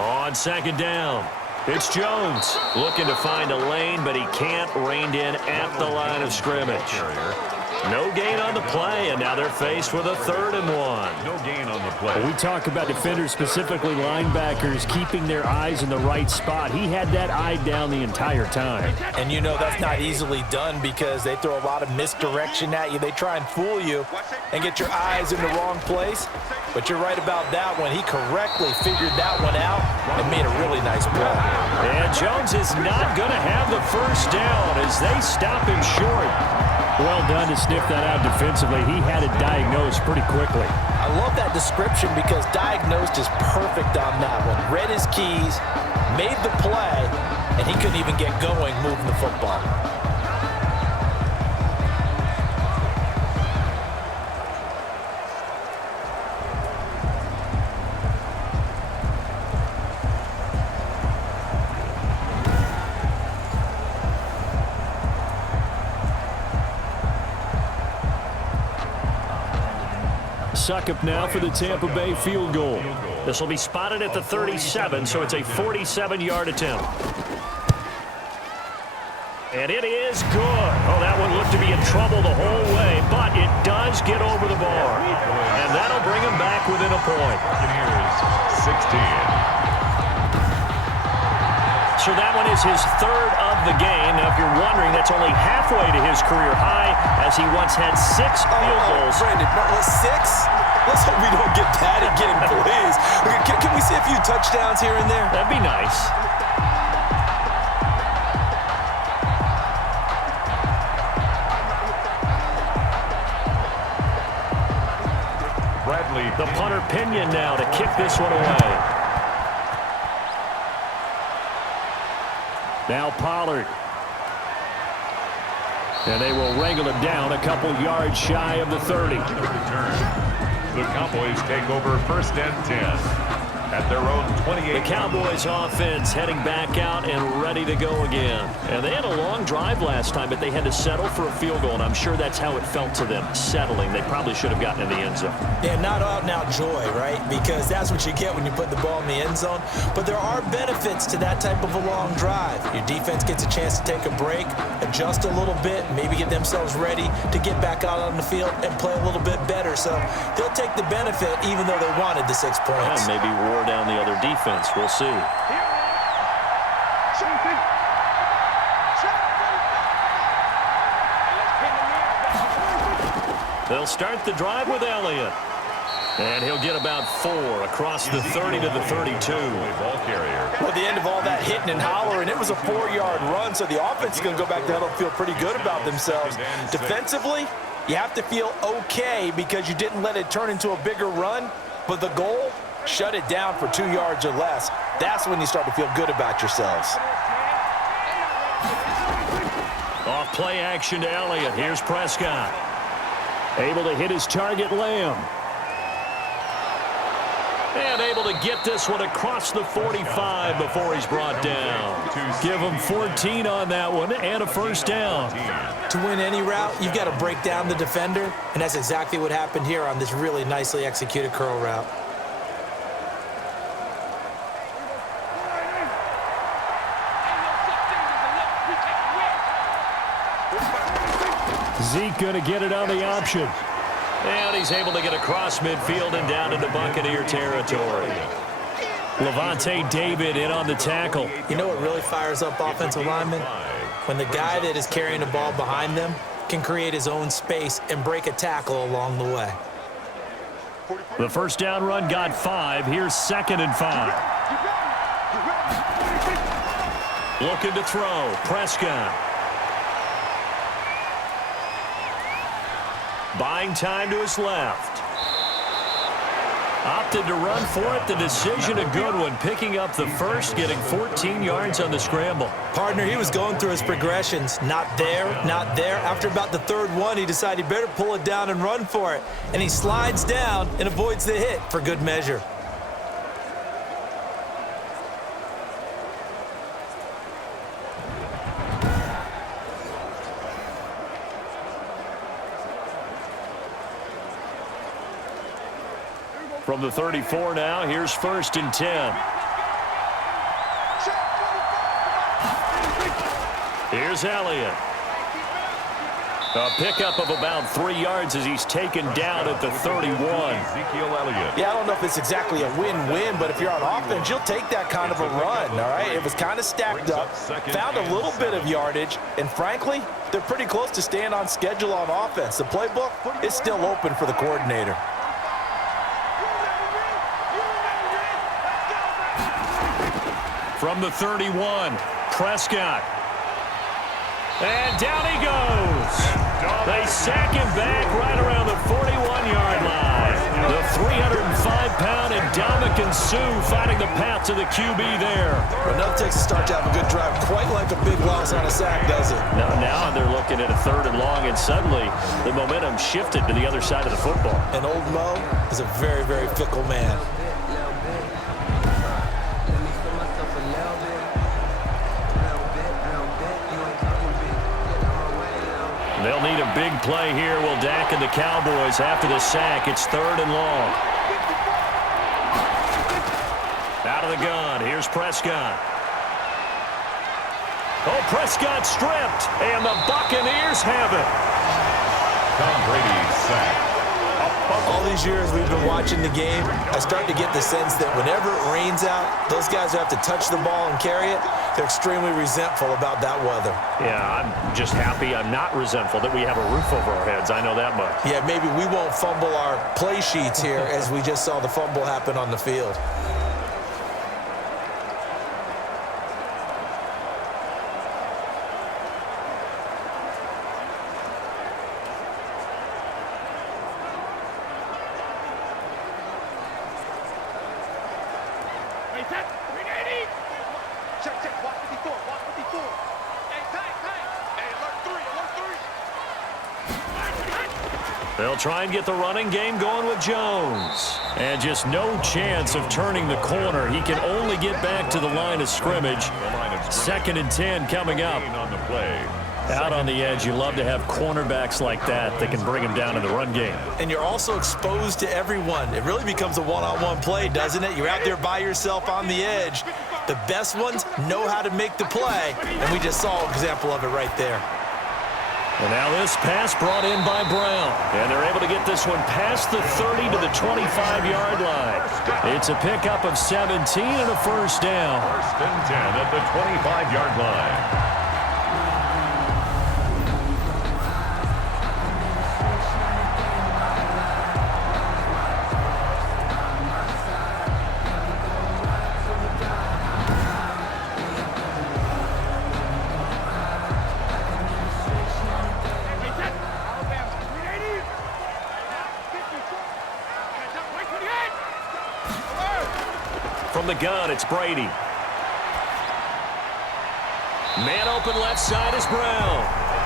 On 2nd down, it's Jones looking to find a lane, but he can't. Reined in at the line of scrimmage. No gain on the play, and now they're faced with a 3rd and 1. No gain on the play. We talk about defenders, specifically linebackers, keeping their eyes in the right spot. He had that eye down the entire time. And you know that's not easily done because they throw a lot of misdirection at you. They try and fool you and get your eyes in the wrong place. But you're right about that one. He correctly figured that one out and made a really nice play. And Jones is not going to have the first down as they stop him short. Well done to sniff that out defensively. He had it diagnosed pretty quickly. I love that description because diagnosed is perfect on that one. Read his keys, made the play, and he couldn't even get going moving the football. Suckup now for the Tampa Bay field goal. This will be spotted at the 37, so it's a 47-yard attempt. And it is good. Oh, that one looked to be in trouble the whole way, but it does get over the bar. And that'll bring him back within a point. Buccaneers 16. So that one is his 3rd of the game. Now, if you're wondering, that's only halfway to his career high as he once had 6 field goals. Brandon, 6? Let's hope we don't get that again, please. Can we see a few touchdowns here and there? That'd be nice. Bradley. The punter Pinion now to kick this one away. Now Pollard. And they will wrangle him down a couple yards shy of the 30. The Cowboys take over 1st and 10 at their own 28. The Cowboys offense heading back out and ready to go again. And they had a long drive last time, but they had to settle for a field goal, and I'm sure that's how it felt to them, settling. They probably should have gotten in the end zone. Yeah, not out now joy, right? Because that's what you get when you put the ball in the end zone. But there are benefits to that type of a long drive. Your defense gets a chance to take a break, adjust a little bit, maybe get themselves ready to get back out on the field and play a little bit better. So they'll take the benefit even though they wanted the 6 points. And maybe wore down the other defense. We'll see. They'll start the drive with Elliott. And he'll get about 4 across the 30 to the 32. Ball carrier. Well, at the end of all that hitting and hollering, it was a 4-yard run, so the offense is going to go back to huddle and feel pretty good about themselves. Defensively, you have to feel okay because you didn't let it turn into a bigger run, but the goal, shut it down for 2 yards or less. That's when you start to feel good about yourselves. Off play action to Elliott. Here's Prescott. Able to hit his target, Lamb. And able to get this one across the 45 before he's brought down. Give him 14 on that one and a first down. To win any route, you've got to break down the defender, and that's exactly what happened here on this really nicely executed curl route. Zeke going to get it on the option. And he's able to get across midfield and down into Buccaneer territory. Levante David in on the tackle. You know what really fires up offensive linemen? When the guy that is carrying the ball behind them can create his own space and break a tackle along the way. The first down run got 5. Here's 2nd and 5. Looking to throw. Prescott. Buying time to his left. Opted to run for it. The decision a good one. Picking up the first, getting 14 yards on the scramble. Partner, he was going through his progressions. Not there, not there. After about the 3rd one, he decided he better pull it down and run for it. And he slides down and avoids the hit for good measure. From the 34 now, here's 1st and 10. Here's Elliott. A pickup of about 3 yards as he's taken down at the 31. Ezekiel Elliott. Yeah, I don't know if it's exactly a win-win, but if you're on offense, you'll take that kind of a run, all right? It was kind of stacked up, found a little bit of yardage, and frankly, they're pretty close to staying on schedule on offense. The playbook is still open for the coordinator. From the 31, Prescott. And down he goes. They sack him back right around the 41-yard line. The 305-pound Ndamukong Suh finding the path to the QB there. Another Texas start to have a good drive, quite like a big loss on a sack, does it? Now they're looking at a 3rd and long, and suddenly the momentum shifted to the other side of the football. And old Mo is a very, very fickle man. They'll need a big play here. Will Dak and the Cowboys after the sack. It's 3rd and long. Out of the gun. Here's Prescott. Oh, Prescott stripped. And the Buccaneers have it. Tom Brady sacked. All these years we've been watching the game, I start to get the sense that whenever it rains out, those guys who have to touch the ball and carry it, they're extremely resentful about that weather. Yeah, I'm just happy I'm not resentful that we have a roof over our heads. I know that much. Yeah, maybe we won't fumble our play sheets here as we just saw the fumble happen on the field. They'll try and get the running game going with Jones. And just no chance of turning the corner. He can only get back to the line of scrimmage. 2nd and 10 coming up. Out on the edge, you love to have cornerbacks like that that can bring him down in the run game. And you're also exposed to everyone. It really becomes a one-on-one play, doesn't it? You're out there by yourself on the edge. The best ones know how to make the play, and we just saw an example of it right there. And now this pass brought in by Brown. And they're able to get this one past the 30 to the 25-yard line. It's a pickup of 17 and a 1st down. 1st and 10 at the 25-yard line. From the gun, it's Brady. Man open left side is Brown.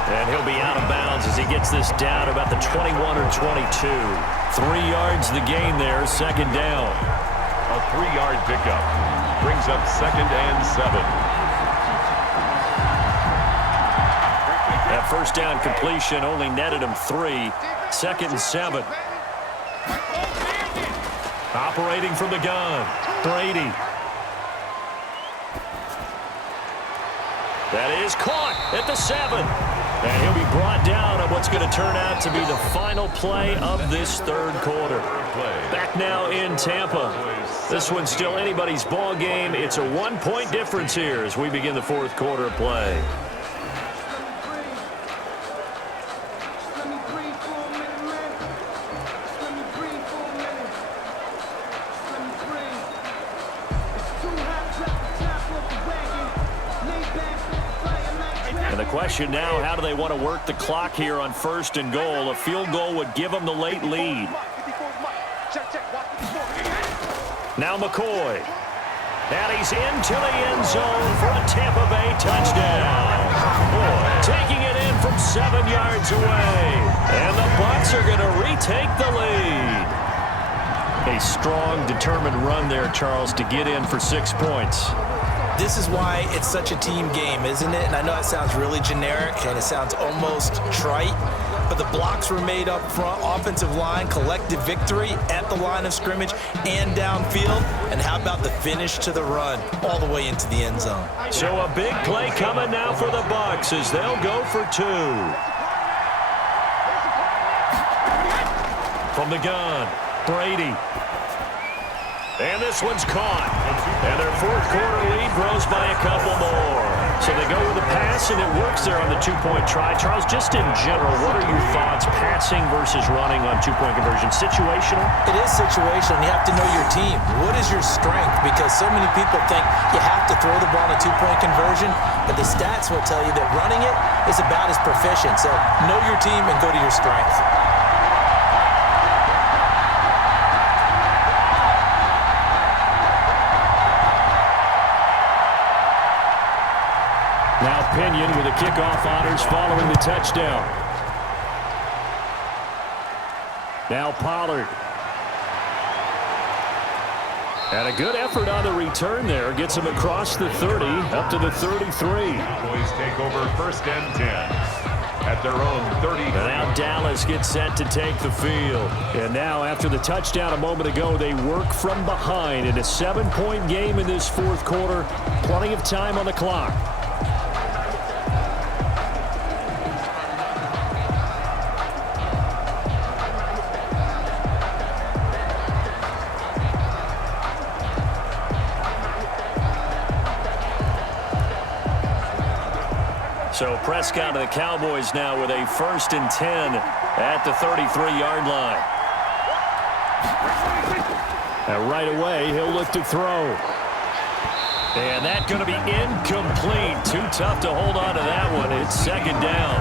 And he'll be out of bounds as he gets this down about the 21 or 22. 3 yards the gain there, 2nd down. A 3-yard pickup brings up 2nd and 7. That 1st down completion only netted him 3. 2nd and 7. Operating from the gun, Brady. That is caught at the 7. And he'll be brought down on what's going to turn out to be the final play of this third quarter. Back now in Tampa. This one's still anybody's ball game. It's a 1-point difference here as we begin the fourth quarter of play. And the question now, how do they want to work the clock here on 1st and goal? A field goal would give them the late lead. Now McCoy. And he's into the end zone for a Tampa Bay touchdown. Taking it in from 7 yards away. And the Bucs are going to retake the lead. A strong, determined run there, Charles, to get in for 6 points. This is why it's such a team game, isn't it? And I know it sounds really generic and it sounds almost trite, but the blocks were made up front, offensive line, collective victory at the line of scrimmage and downfield. And how about the finish to the run all the way into the end zone? So a big play coming now for the Bucs as they'll go for 2. From the gun, Brady. And this one's caught. And their fourth quarter lead grows by a couple more. So they go with a pass, and it works there on the 2-point try. Charles, just in general, what are your thoughts passing versus running on 2-point conversion? Situational? It is situational. You have to know your team. What is your strength? Because so many people think you have to throw the ball in a 2-point conversion, but the stats will tell you that running it is about as proficient. So know your team and go to your strength. Now Pinion with the kickoff honors following the touchdown. Now Pollard. And a good effort on the return there. Gets him across the 30, up to the 33. Cowboys take over 1st and 10 at their own 30. And now Dallas gets set to take the field. And now after the touchdown a moment ago, they work from behind in a 7-point game in this fourth quarter. Plenty of time on the clock. So Prescott to the Cowboys now with a 1st and 10 at the 33-yard line. And right away, he'll look to throw. And that's going to be incomplete. Too tough to hold on to that one. It's 2nd down.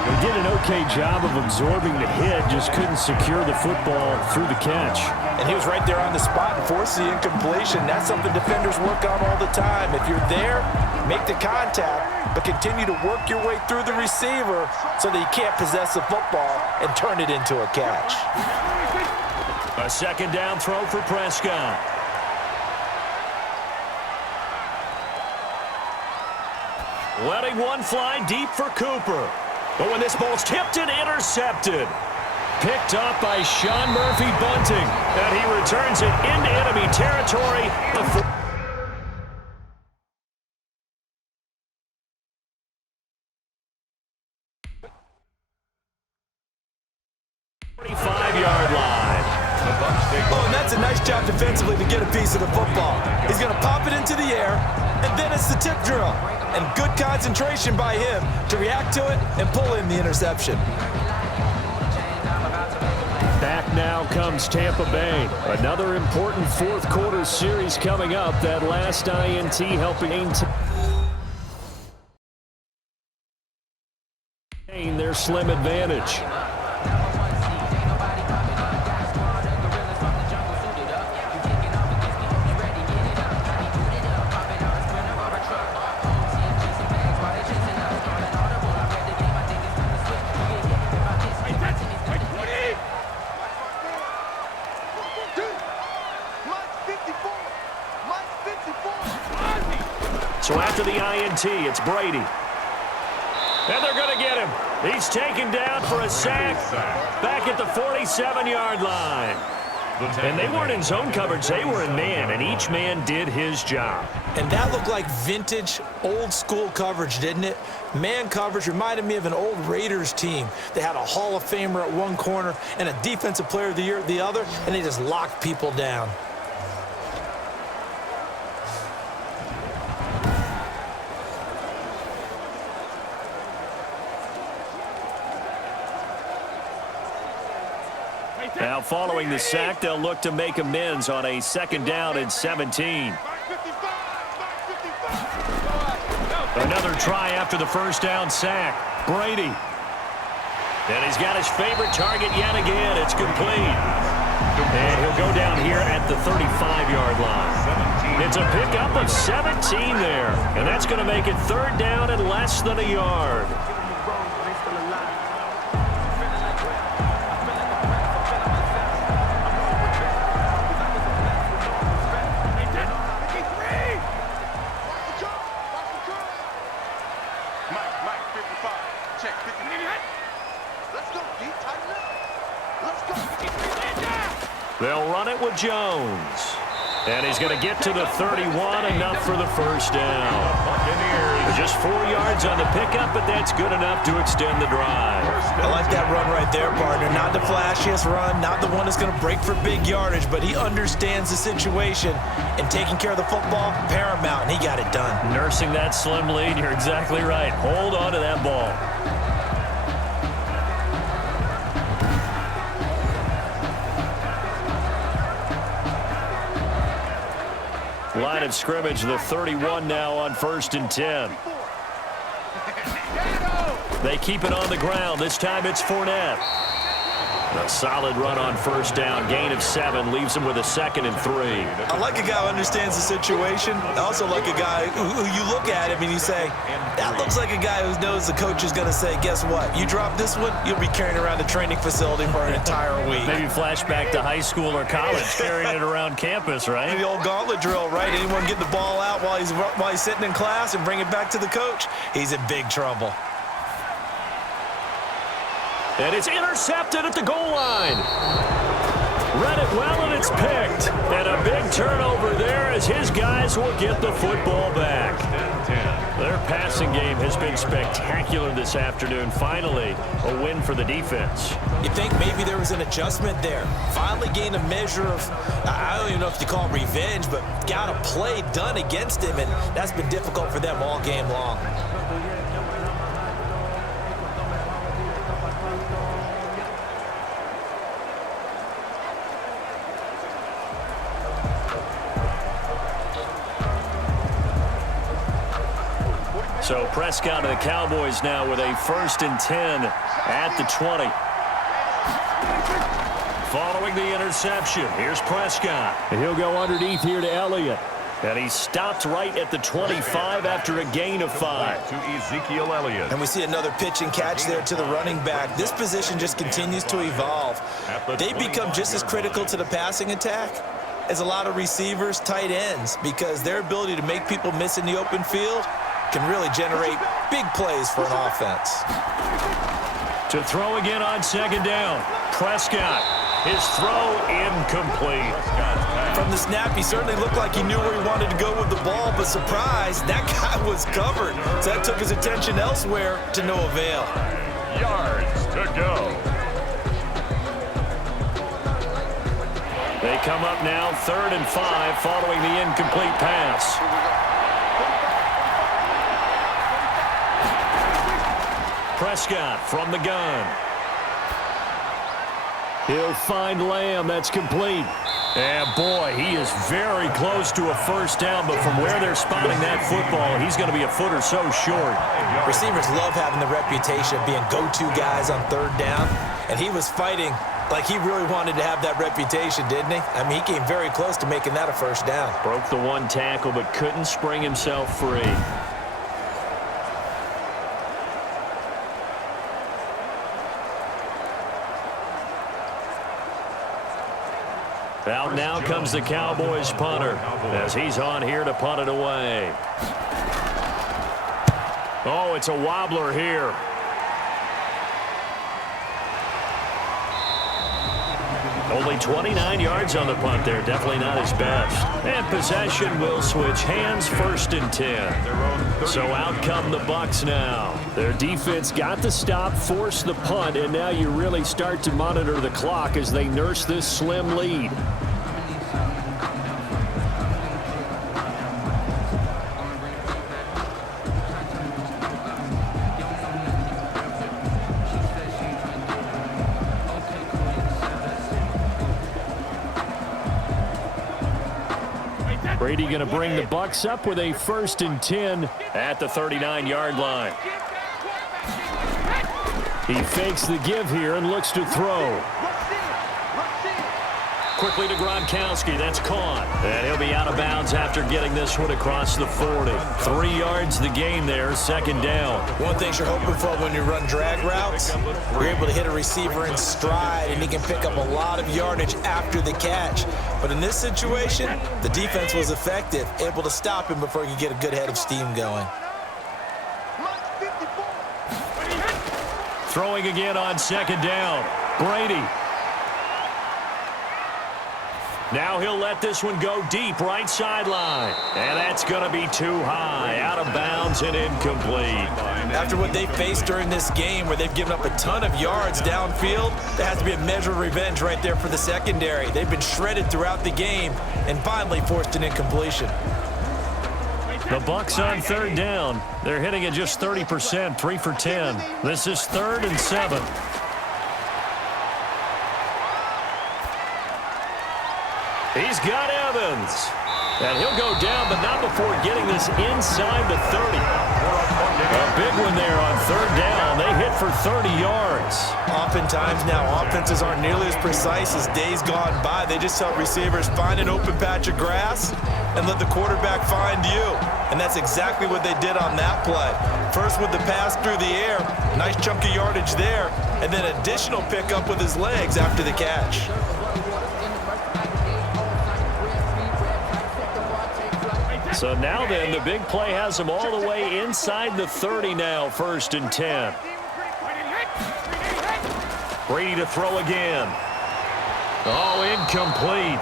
They did an okay job of absorbing the hit, just couldn't secure the football through the catch. And he was right there on the spot and forced the incompletion. That's something defenders work on all the time. If you're there, make the contact, but continue to work your way through the receiver so that you can't possess the football and turn it into a catch. A 2nd down throw for Prescott. Letting one fly deep for Cooper. But when this ball's tipped and intercepted. Picked up by Sean Murphy-Bunting. And he returns it into enemy territory. The 45-yard line. Oh, and that's a nice job defensively to get a piece of the football. He's going to pop it into the air, and then it's the tip drill. And good concentration by him to react to it and pull in the interception. Back now comes Tampa Bay. Another important fourth quarter series coming up. That last INT helping maintain their slim advantage. So after the INT, it's Brady. And they're going to get him. He's taken down for a sack back at the 47-yard line. And they weren't in zone coverage. They were in man, and each man did his job. And that looked like vintage, old-school coverage, didn't it? Man coverage reminded me of an old Raiders team. They had a Hall of Famer at one corner and a Defensive Player of the Year at the other, and they just locked people down. Now following the sack, they'll look to make amends on a 2nd down and 17. Another try after the 1st down sack. Brady. And he's got his favorite target yet again. It's complete. And he'll go down here at the 35-yard line. It's a pickup of 17 there. And that's going to make it 3rd down and less than a yard. They'll run it with Jones. And he's going to get to the 31, enough for the 1st down. Buccaneers just 4 yards on the pickup, but that's good enough to extend the drive. I like that run right there, partner. Not the flashiest run, not the one that's going to break for big yardage, but he understands the situation, and taking care of the football, paramount, and he got it done. Nursing that slim lead, you're exactly right. Hold on to that ball. Line of scrimmage, the 31 now on 1st and 10. They keep it on the ground. This time it's Fournette. A solid run on 1st down. Gain of 7 leaves him with a 2nd and 3. I like a guy who understands the situation. I also like a guy who you look at him and you say, that looks like a guy who knows the coach is going to say, guess what? You drop this one, you'll be carrying around the training facility for an entire week. Maybe flashback to high school or college, carrying it around campus, right? The old gauntlet drill, right? Anyone get the ball out while he's sitting in class and bring it back to the coach, he's in big trouble. And it's intercepted at the goal line. Read it well, and it's picked. And a big turnover there as his guys will get the football back. Their passing game has been spectacular this afternoon. Finally, a win for the defense. You think maybe there was an adjustment there. Finally gained a measure of, I don't even know if you call it revenge, but got a play done against him, and that's been difficult for them all game long. So Prescott and the Cowboys now with a 1st and 10 at the 20. Following the interception, here's Prescott. And he'll go underneath here to Elliott. And he stopped right at the 25 after a gain of 5. To Ezekiel Elliott. And we see another pitch and catch there to the running back. This position just continues to evolve. They become just as critical to the passing attack as a lot of receivers, tight ends, because their ability to make people miss in the open field can really generate big plays for an offense. To throw again on 2nd down. Prescott, his throw incomplete. From the snap, he certainly looked like he knew where he wanted to go with the ball, but surprise, that guy was covered. So that took his attention elsewhere to no avail. Yards to go. They come up now 3rd and 5 following the incomplete pass. Prescott from the gun. He'll find Lamb. That's complete. And boy, he is very close to a 1st down, but from where they're spotting that football, he's going to be a foot or so short. Receivers love having the reputation of being go-to guys on 3rd down, and he was fighting like he really wanted to have that reputation, didn't he? I mean, he came very close to making that a 1st down. Broke the 1 tackle, but couldn't spring himself free. Out now comes the Cowboys punter as he's on here to punt it away. Oh, it's a wobbler here. Only 29 yards on the punt there. Definitely not his best. And possession will switch hands, 1st and 10. So out come the Bucs now. Their defense got the stop, forced the punt, and now you really start to monitor the clock as they nurse this slim lead. Brady going to bring the Bucs up with a 1st and 10 at the 39-yard line. He fakes the give here and looks to throw. Quickly to Gronkowski. That's caught. And he'll be out of bounds after getting this one across the 40. 3 yards the gain there, 2nd down. One thing you're hoping for when you run drag routes, you're able to hit a receiver in stride, and he can pick up a lot of yardage after the catch. But in this situation, the defense was effective, able to stop him before he could get a good head of steam going. Throwing again on 2nd down. Brady. Now he'll let this one go deep, right sideline. And that's going to be too high, out of bounds and incomplete. After what they faced during this game where they've given up a ton of yards downfield, there has to be a measure of revenge right there for the secondary. They've been shredded throughout the game and finally forced an incompletion. The Bucs on 3rd down. They're hitting at just 30%, 3 for 10. This is 3rd and 7. He's got Evans. And he'll go down, but not before getting this inside the 30. A big one there on 3rd down. They hit for 30 yards. Oftentimes now, offenses aren't nearly as precise as days gone by. They just help receivers find an open patch of grass and let the quarterback find you. And that's exactly what they did on that play. First with the pass through the air, nice chunk of yardage there, and then additional pickup with his legs after the catch. So now then, the big play has him all the way inside the 30 now, 1st and 10. Brady to throw again. Oh, incomplete.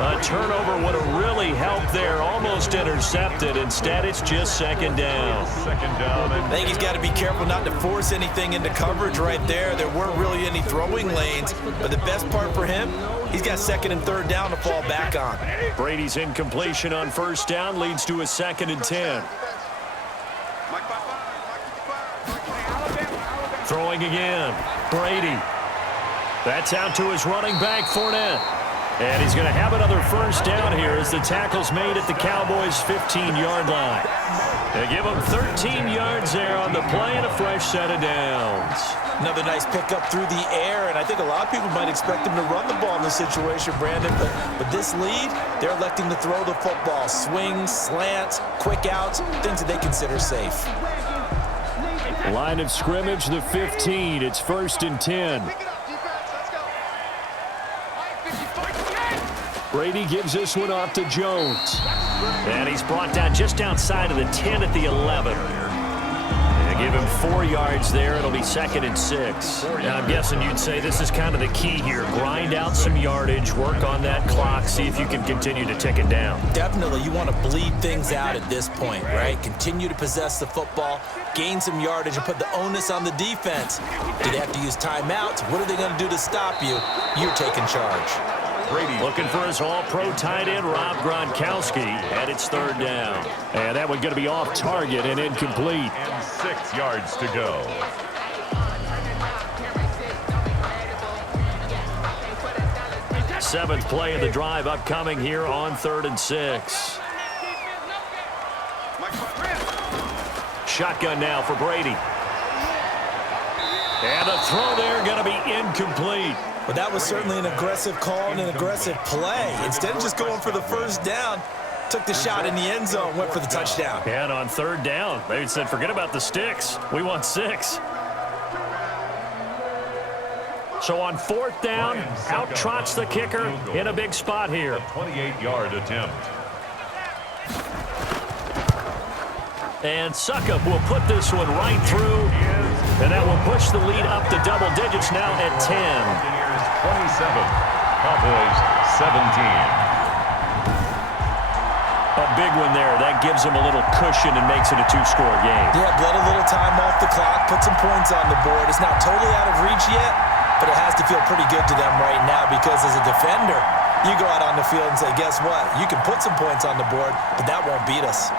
A turnover would have really helped there, almost intercepted. Instead, it's just 2nd down. I think he's got to be careful not to force anything into coverage right there. There weren't really any throwing lanes, but the best part for him, he's got 2nd and 3rd down to fall back on. Brady's incompletion on 1st down leads to a 2nd and 10. Throwing again. Brady. That's out to his running back, Fournette. And he's going to have another 1st down here as the tackle's made at the Cowboys' 15-yard line. They give him 13 yards there on the play and a fresh set of downs. Another nice pickup through the air, and I think a lot of people might expect him to run the ball in this situation, Brandon, but this lead, they're electing to throw the football. Swings, slants, quick outs, things that they consider safe. Line of scrimmage, the 15. It's 1st and 10. Brady gives this one off to Jones. And he's brought down just outside of the 10 at the 11. They give him 4 yards there. It'll be 2nd and 6. Now, I'm guessing you'd say this is kind of the key here. Grind out some yardage, work on that clock, see if you can continue to tick it down. Definitely, you want to bleed things out at this point, right? Continue to possess the football, gain some yardage, and put the onus on the defense. Do they have to use timeouts? What are they going to do to stop you? You're taking charge. Brady looking for his all-pro tight end, Rob Gronkowski, and it's 3rd down. And that one going to be off target and incomplete. And 6 yards to go. Seventh play of the drive upcoming here on 3rd and 6. Shotgun now for Brady. And a throw there going to be incomplete. But that was certainly an aggressive call and an aggressive play. Instead of just going for the 1st down, took the shot in the end zone, went for the touchdown. And on 3rd down, they said, forget about the sticks. We want 6. So on 4th down, out trots the kicker in a big spot here. 28-yard attempt. And Suckup will put this one right through. And that will push the lead up to double digits now at 10. 27. Cowboys 17. A big one there. That gives them a little cushion and makes it a two-score game. Yeah, bled a little time off the clock, put some points on the board. It's not totally out of reach yet, but it has to feel pretty good to them right now because as a defender, you go out on the field and say, guess what? You can put some points on the board, but that won't beat us.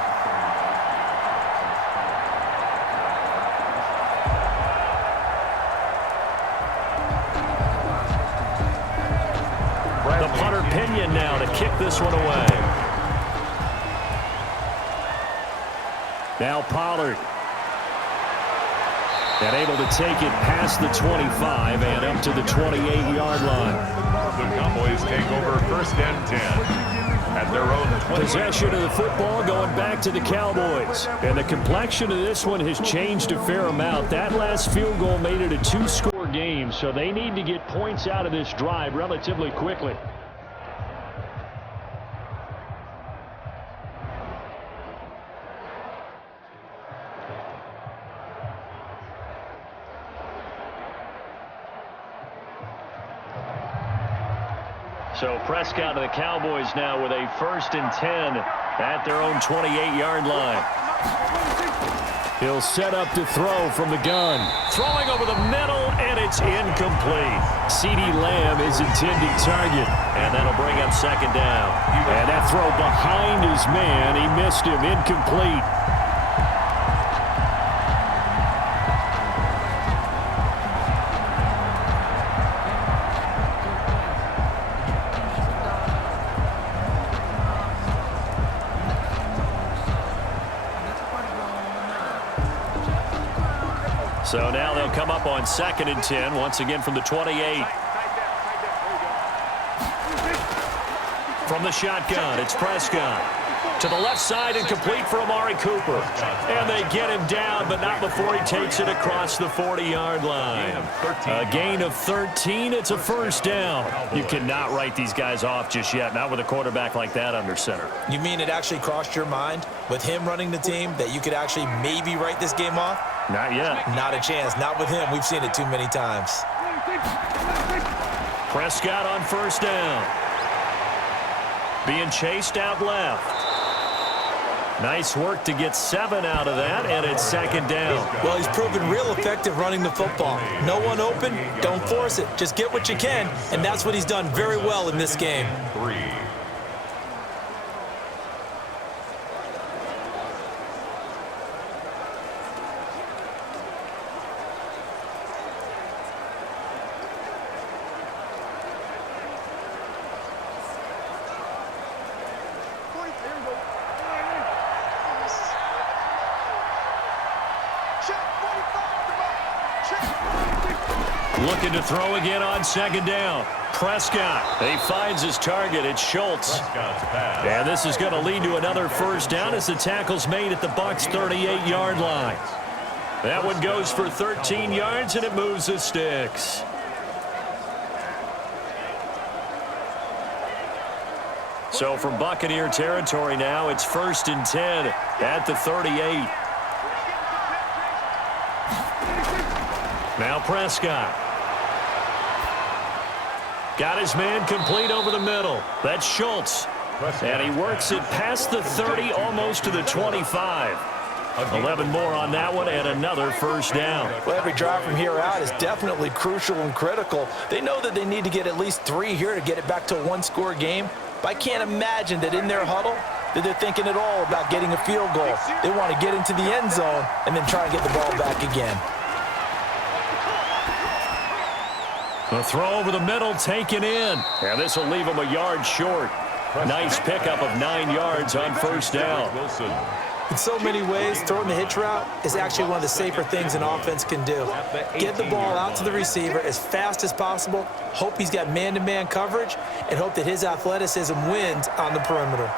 The punter Pinion now to kick this one away. Now Pollard. And able to take it past the 25 and up to the 28-yard line. The Cowboys take over 1st and 10 at their own 20. Possession of the football going back to the Cowboys. And the complexion of this one has changed a fair amount. That last field goal made it a two-score game, so they need to get points out of this drive relatively quickly. So Prescott of the Cowboys now with a 1st and 10 at their own 28-yard line. He'll set up to throw from the gun. Throwing over the middle, and it's incomplete. CeeDee Lamb is intended target, and that'll bring up 2nd down. And that throw behind his man, he missed him, incomplete. So now they'll come up on 2nd and 10, once again from the 28. From the shotgun, it's Prescott. To the left side and complete for Amari Cooper. And they get him down, but not before he takes it across the 40-yard line. A gain of 13, it's a 1st down. You cannot write these guys off just yet, not with a quarterback like that under center. You mean it actually crossed your mind with him running the team that you could actually maybe write this game off? Not yet. Not a chance. Not with him. We've seen it too many times. Prescott on 1st down. Being chased out left. Nice work to get 7 out of that, and it's 2nd down. Well, he's proven real effective running the football. No one open, don't force it. Just get what you can, and that's what he's done very well in this game. 3. Looking to throw again on 2nd down. Prescott. He finds his target. It's Schultz. And this is going to lead to another 1st down as the tackle's made at the Bucs' 38-yard line. That one goes for 13 yards, and it moves the sticks. So from Buccaneer territory now, it's 1st and 10 at the 38. Now Prescott. Got his man complete over the middle. That's Schultz. And he works it past the 30, almost to the 25. 11 more on that one, and another 1st down. Well, every drive from here out is definitely crucial and critical. They know that they need to get at least 3 here to get it back to a one-score game. But I can't imagine that in their huddle that they're thinking at all about getting a field goal. They want to get into the end zone and then try and get the ball back again. The throw over the middle taken in. And this will leave him a yard short. Nice pickup of 9 yards on 1st down. In so many ways, throwing the hitch route is actually one of the safer things an offense can do. Get the ball out to the receiver as fast as possible, hope he's got man-to-man coverage, and hope that his athleticism wins on the perimeter.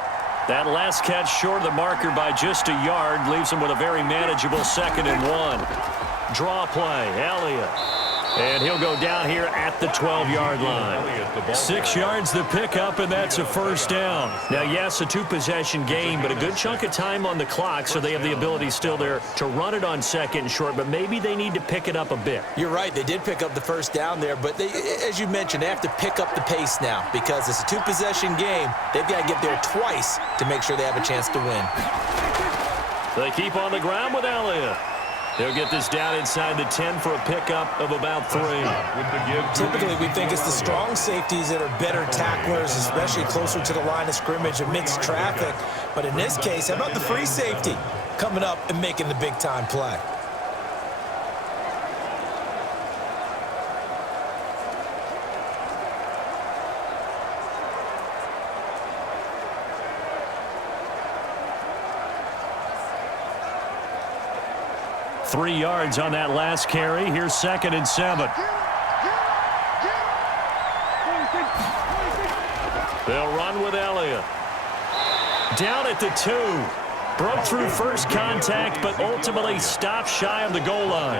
That last catch short of the marker by just a yard leaves him with a very manageable 2nd and 1. Draw play, Elliott. And he'll go down here at the 12-yard line. 6 yards the pickup, and that's a first down. Now, yes, a 2-possession game, but a good chunk of time on the clock, so they have the ability still there to run it on second and short, but maybe they need to pick it up a bit. You're right. They did pick up the first down there, but they, as you mentioned, they have to pick up the pace now because it's a 2-possession game. They've got to get there twice to make sure they have a chance to win. They keep on the ground with Elliott. He'll get this down inside the 10 for a pickup of about 3. Typically, we think it's the strong safeties that are better tacklers, especially closer to the line of scrimmage amidst traffic. But in this case, how about the free safety coming up and making the big-time play? Three yards on that last carry. Here's 2nd and 7. They'll run with Elliott. Down at the 2. Broke through first contact, but ultimately stopped shy of the goal line.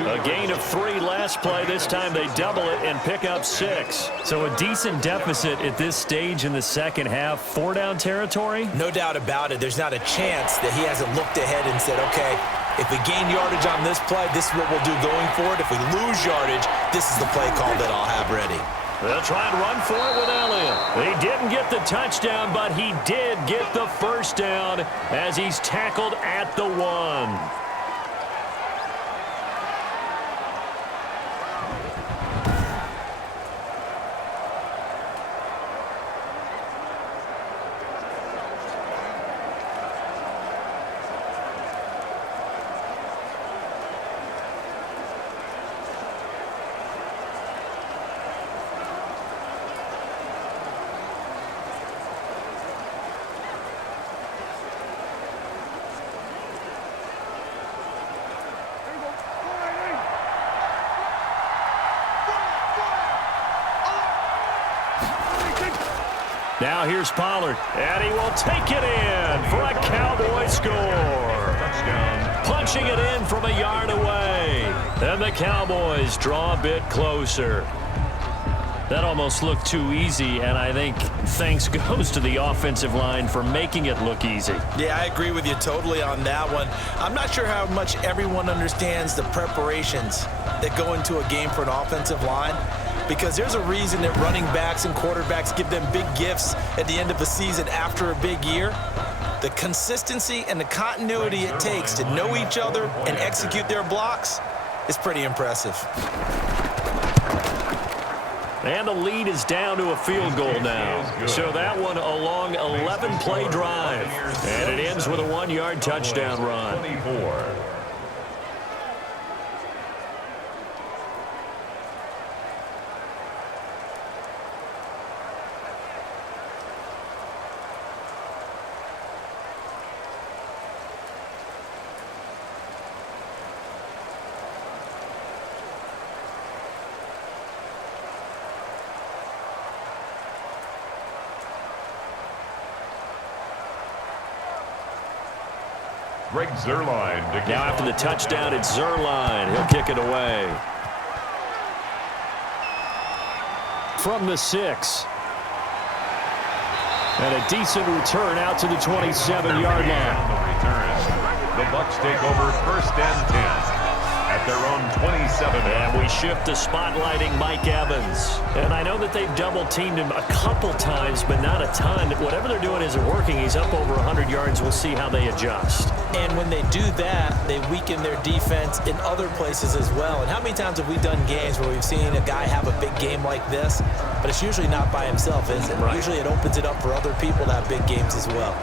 A gain of 3 last play. This time they double it and pick up 6. So a decent deficit at this stage in the second half. 4-down territory? No doubt about it. There's not a chance that he hasn't looked ahead and said, okay, if we gain yardage on this play, this is what we'll do going forward. If we lose yardage, this is the play call that I'll have ready. They'll try and run for it with Elliott. He didn't get the touchdown, but he did get the first down as he's tackled at the 1. Now here's Pollard, and he will take it in for a Cowboy score. Punching it in from a yard away. And the Cowboys draw a bit closer. That almost looked too easy, and I think thanks goes to the offensive line for making it look easy. Yeah, I agree with you totally on that one. I'm not sure how much everyone understands the preparations that go into a game for an offensive line, because there's a reason that running backs and quarterbacks give them big gifts at the end of a season after a big year. The consistency and the continuity it takes to know each other and execute their blocks is pretty impressive. And the lead is down to a field goal now. So that one a long 11-play drive. And it ends with a 1-yard touchdown run. 24. Greg Zuerlein. Now after the touchdown, it's Zuerlein. He'll kick it away. From the 6. And a decent return out to the 27-yard line. The Bucs take over 1st and 10 at their own 27. And we shift to spotlighting Mike Evans. And I know that they've double-teamed him a couple times, but not a ton. Whatever they're doing isn't working. He's up over 100 yards. We'll see how they adjust. And when they do that, they weaken their defense in other places as well. And how many times have we done games where we've seen a guy have a big game like this, but it's usually not by himself, is it? Right. Usually it opens it up for other people to have big games as well.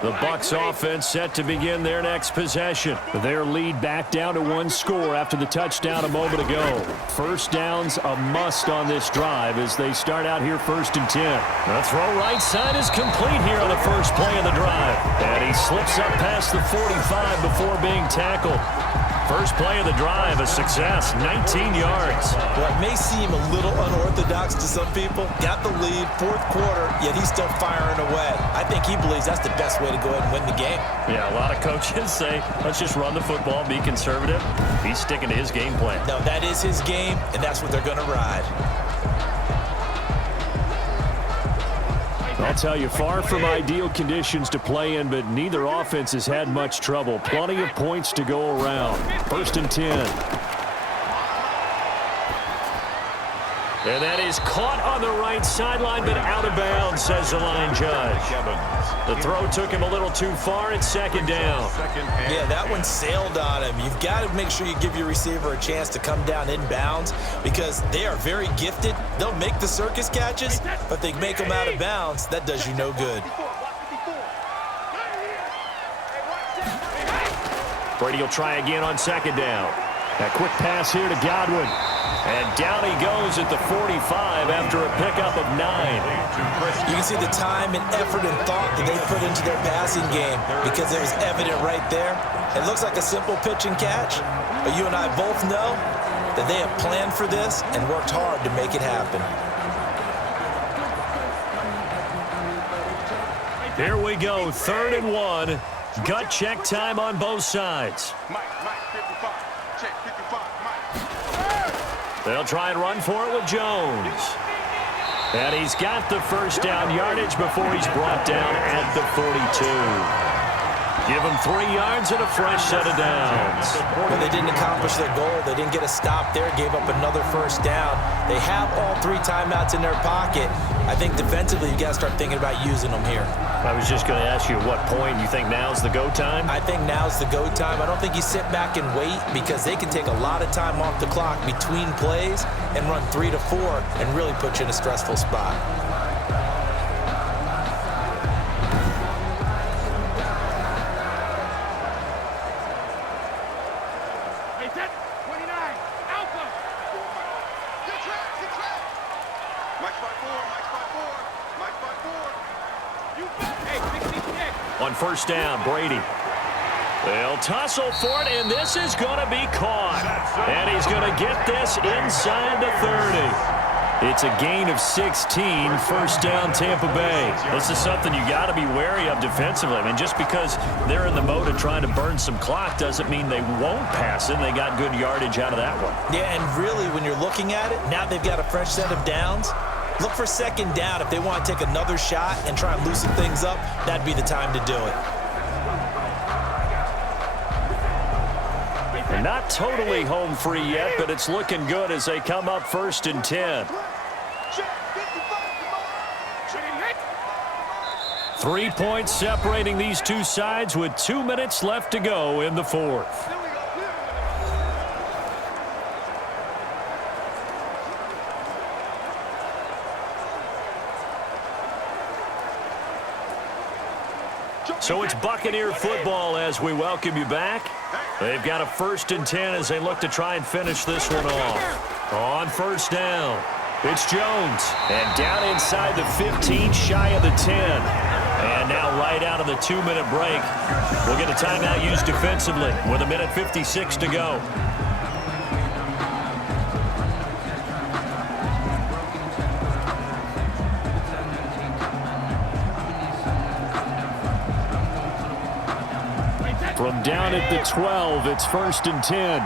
The Bucs offense set to begin their next possession. Their lead back down to 1 score after the touchdown a moment ago. First down's a must on this drive as they start out here 1st and 10. The throw right side is complete here on the first play of the drive. And he slips up past the 45 before being tackled. First play of the drive, a success, 19 yards. Well, it may seem a little unorthodox to some people. Got the lead, fourth quarter, yet he's still firing away. I think he believes that's the best way to go ahead and win the game. Yeah, a lot of coaches say, let's just run the football, be conservative. He's sticking to his game plan. No, that is his game, and that's what they're going to ride. I'll tell you, far from ideal conditions to play in, but neither offense has had much trouble. Plenty of points to go around. 1st and 10. And that is caught on the right sideline, but out of bounds, says the line judge. The throw took him a little too far. It's 2nd down. Yeah, that one sailed on him. You've got to make sure you give your receiver a chance to come down in bounds because they are very gifted. They'll make the circus catches, but they make them out of bounds. That does you no good. Brady will try again on 2nd down. A quick pass here to Godwin. And down he goes at the 45 after a pickup of 9. You can see the time and effort and thought that they put into their passing game because it was evident right there. It looks like a simple pitch and catch, but you and I both know that they have planned for this and worked hard to make it happen. Here we go, 3rd and 1. Gut check time on both sides. Mike, 55. Check, 55, Mike. They'll try and run for it with Jones. And he's got the first down yardage before he's brought down at the 42. Give him 3 yards and a fresh set of downs. But they didn't accomplish their goal. They didn't get a stop there, gave up another first down. They have all 3 timeouts in their pocket. I think defensively, you got to start thinking about using them here. I was just going to ask you at what point you think now's the go time? I think now's the go time. I don't think you sit back and wait because they can take a lot of time off the clock between plays and run 3 to 4 and really put you in a stressful spot. On 1st down, Brady. They'll tussle for it, and this is going to be caught. And he's going to get this inside the 30. It's a gain of 16, 1st down Tampa Bay. This is something you got to be wary of defensively. I mean, just because they're in the mode of trying to burn some clock doesn't mean they won't pass it. They got good yardage out of that one. Yeah, and really, when you're looking at it, now they've got a fresh set of downs. Look for 2nd down. If they want to take another shot and try and loosen things up, that'd be the time to do it. They're not totally home free yet, but it's looking good as they come up 1st and 10. 3 points separating these two sides with 2 minutes left to go in the 4th. So it's Buccaneer football as we welcome you back. They've got a 1st and 10 as they look to try and finish this one off. On 1st down, it's Jones. And down inside the 15, shy of the 10. And now right out of the 2-minute break, we'll get a timeout used defensively with 1:56 to go. From down at the 12, it's 1st and 10.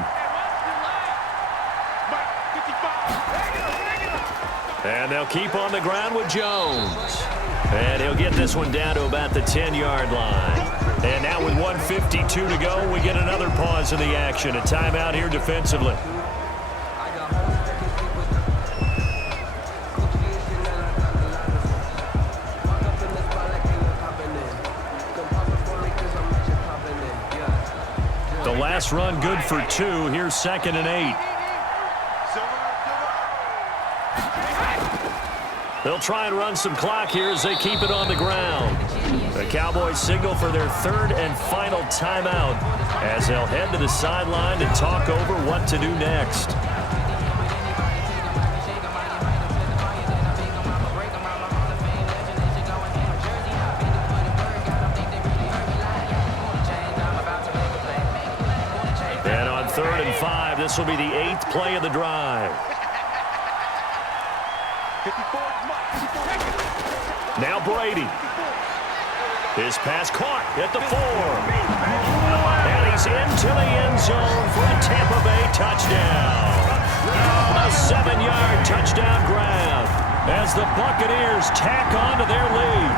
And they'll keep on the ground with Jones. And he'll get this one down to about the 10-yard line. And now with 1:52 to go, we get another pause in the action. A timeout here defensively. The last run good for 2. Here's 2nd and 8. They'll try and run some clock here as they keep it on the ground. The Cowboys signal for their 3rd and final timeout as they'll head to the sideline to talk over what to do next. And on 3rd and 5. This will be the 8th play of the drive. Now Brady. His pass caught at the 4. And he's into the end zone for a Tampa Bay touchdown. A 7-yard touchdown grab as the Buccaneers tack on to their lead.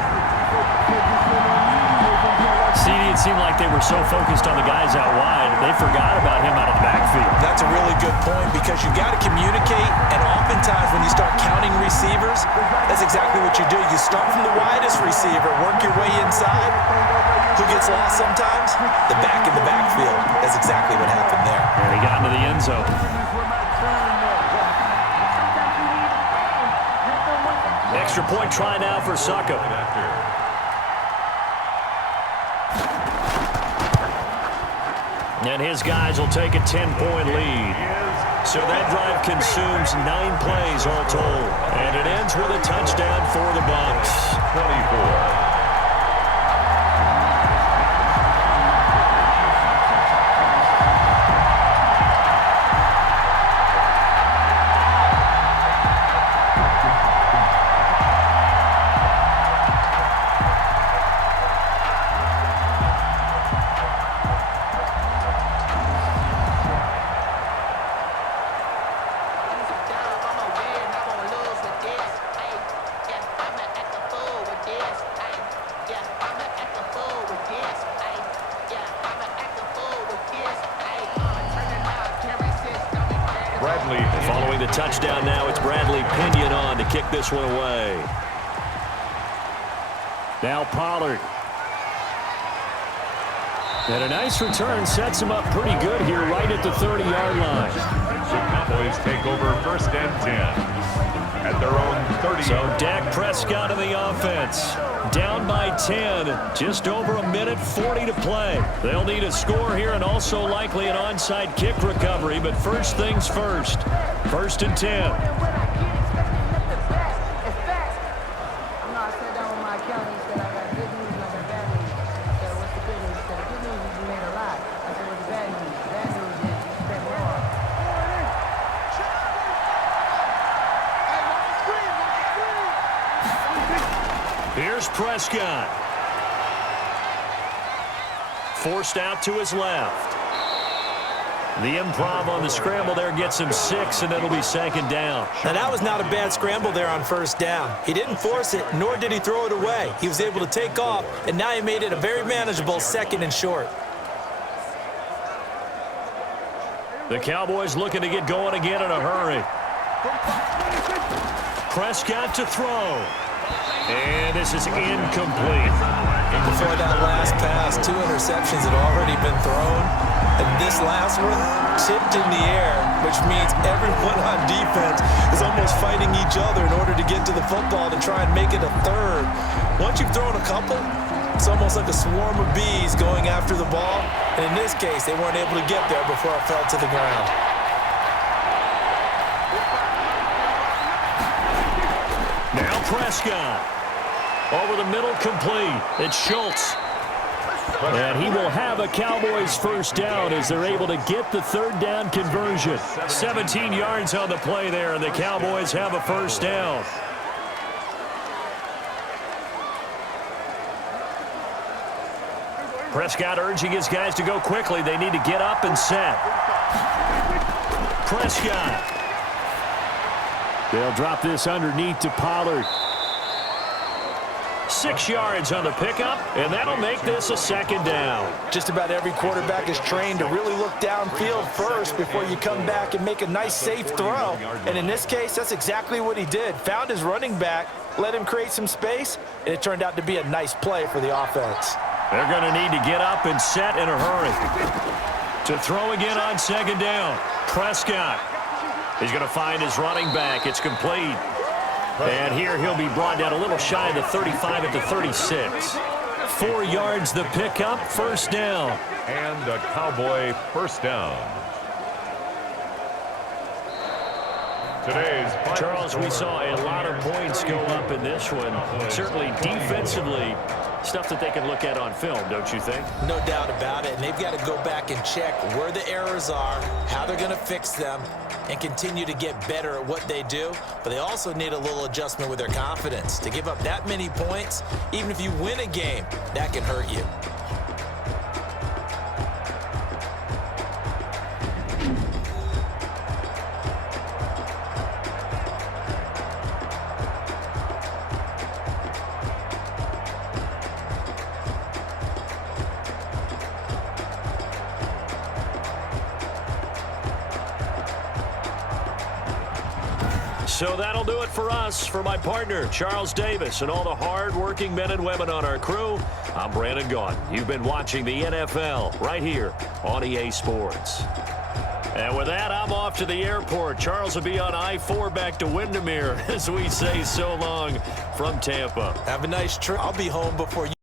CD, it seemed like they were so focused on the guys out wide, they forgot about him out of the backfield. That's a really good point because you got to communicate, and oftentimes when you start counting receivers, that's exactly what you do. You start from the widest receiver, work your way inside. Who gets lost sometimes? The back in the backfield. That's exactly what happened there. And he got into the end zone. Extra point try now for Suckup. And his guys will take a 10-point lead. So that drive consumes 9 plays all told. And it ends with a touchdown for the Bucs. 24. Following the touchdown now, it's Bradley Pinion on to kick this one away. Now Pollard. And a nice return sets him up pretty good here right at the 30-yard line. The Cowboys take over 1st and 10 at their own 30. So Dak Prescott in the offense. Down by 10. Just over a minute 40 to play. They'll need a score here and also likely an onside kick recovery. But first things first. 1st and 10. Here's Prescott. Forced out to his left. The improv on the scramble there gets him 6, and it'll be 2nd down. Now, that was not a bad scramble there on 1st down. He didn't force it, nor did he throw it away. He was able to take off, and now he made it a very manageable 2nd and short. The Cowboys looking to get going again in a hurry. Prescott to throw. And this is incomplete. Before that last pass, 2 interceptions had already been thrown. And this last one tipped in the air, which means everyone on defense is almost fighting each other in order to get to the football to try and make it a 3rd. Once you've thrown a couple, it's almost like a swarm of bees going after the ball. And in this case, they weren't able to get there before it fell to the ground. Now Prescott. Over the middle, complete. It's Schultz. And he will have a Cowboys 1st down as they're able to get the 3rd down conversion. 17 yards on the play there, and the Cowboys have a 1st down. Prescott urging his guys to go quickly. They need to get up and set. Prescott. They'll drop this underneath to Pollard. 6 yards on the pickup, and that'll make this a 2nd down. Just about every quarterback is trained to really look downfield first before you come back and make a nice, safe throw. And in this case, that's exactly what he did. Found his running back, let him create some space, and it turned out to be a nice play for the offense. They're going to need to get up and set in a hurry. To throw again on 2nd down, Prescott. He's going to find his running back. It's complete. And here he'll be brought down a little shy of the 35 at the 36. 4 yards the pickup, 1st down. And a Cowboy 1st down. Today's Charles, we saw a lot of points go up in this one. Certainly defensively, Stuff that they can look at on film, don't you think? No doubt about it. And they've got to go back and check where the errors are, how they're going to fix them, and continue to get better at what they do. But they also need a little adjustment with their confidence. To give up that many points, even if you win a game, that can hurt you. So that'll do it for us. For my partner, Charles Davis, and all the hard-working men and women on our crew, I'm Brandon Gaudin. You've been watching the NFL right here on EA Sports. And with that, I'm off to the airport. Charles will be on I-4 back to Windermere as we say so long from Tampa. Have a nice trip. I'll be home before you.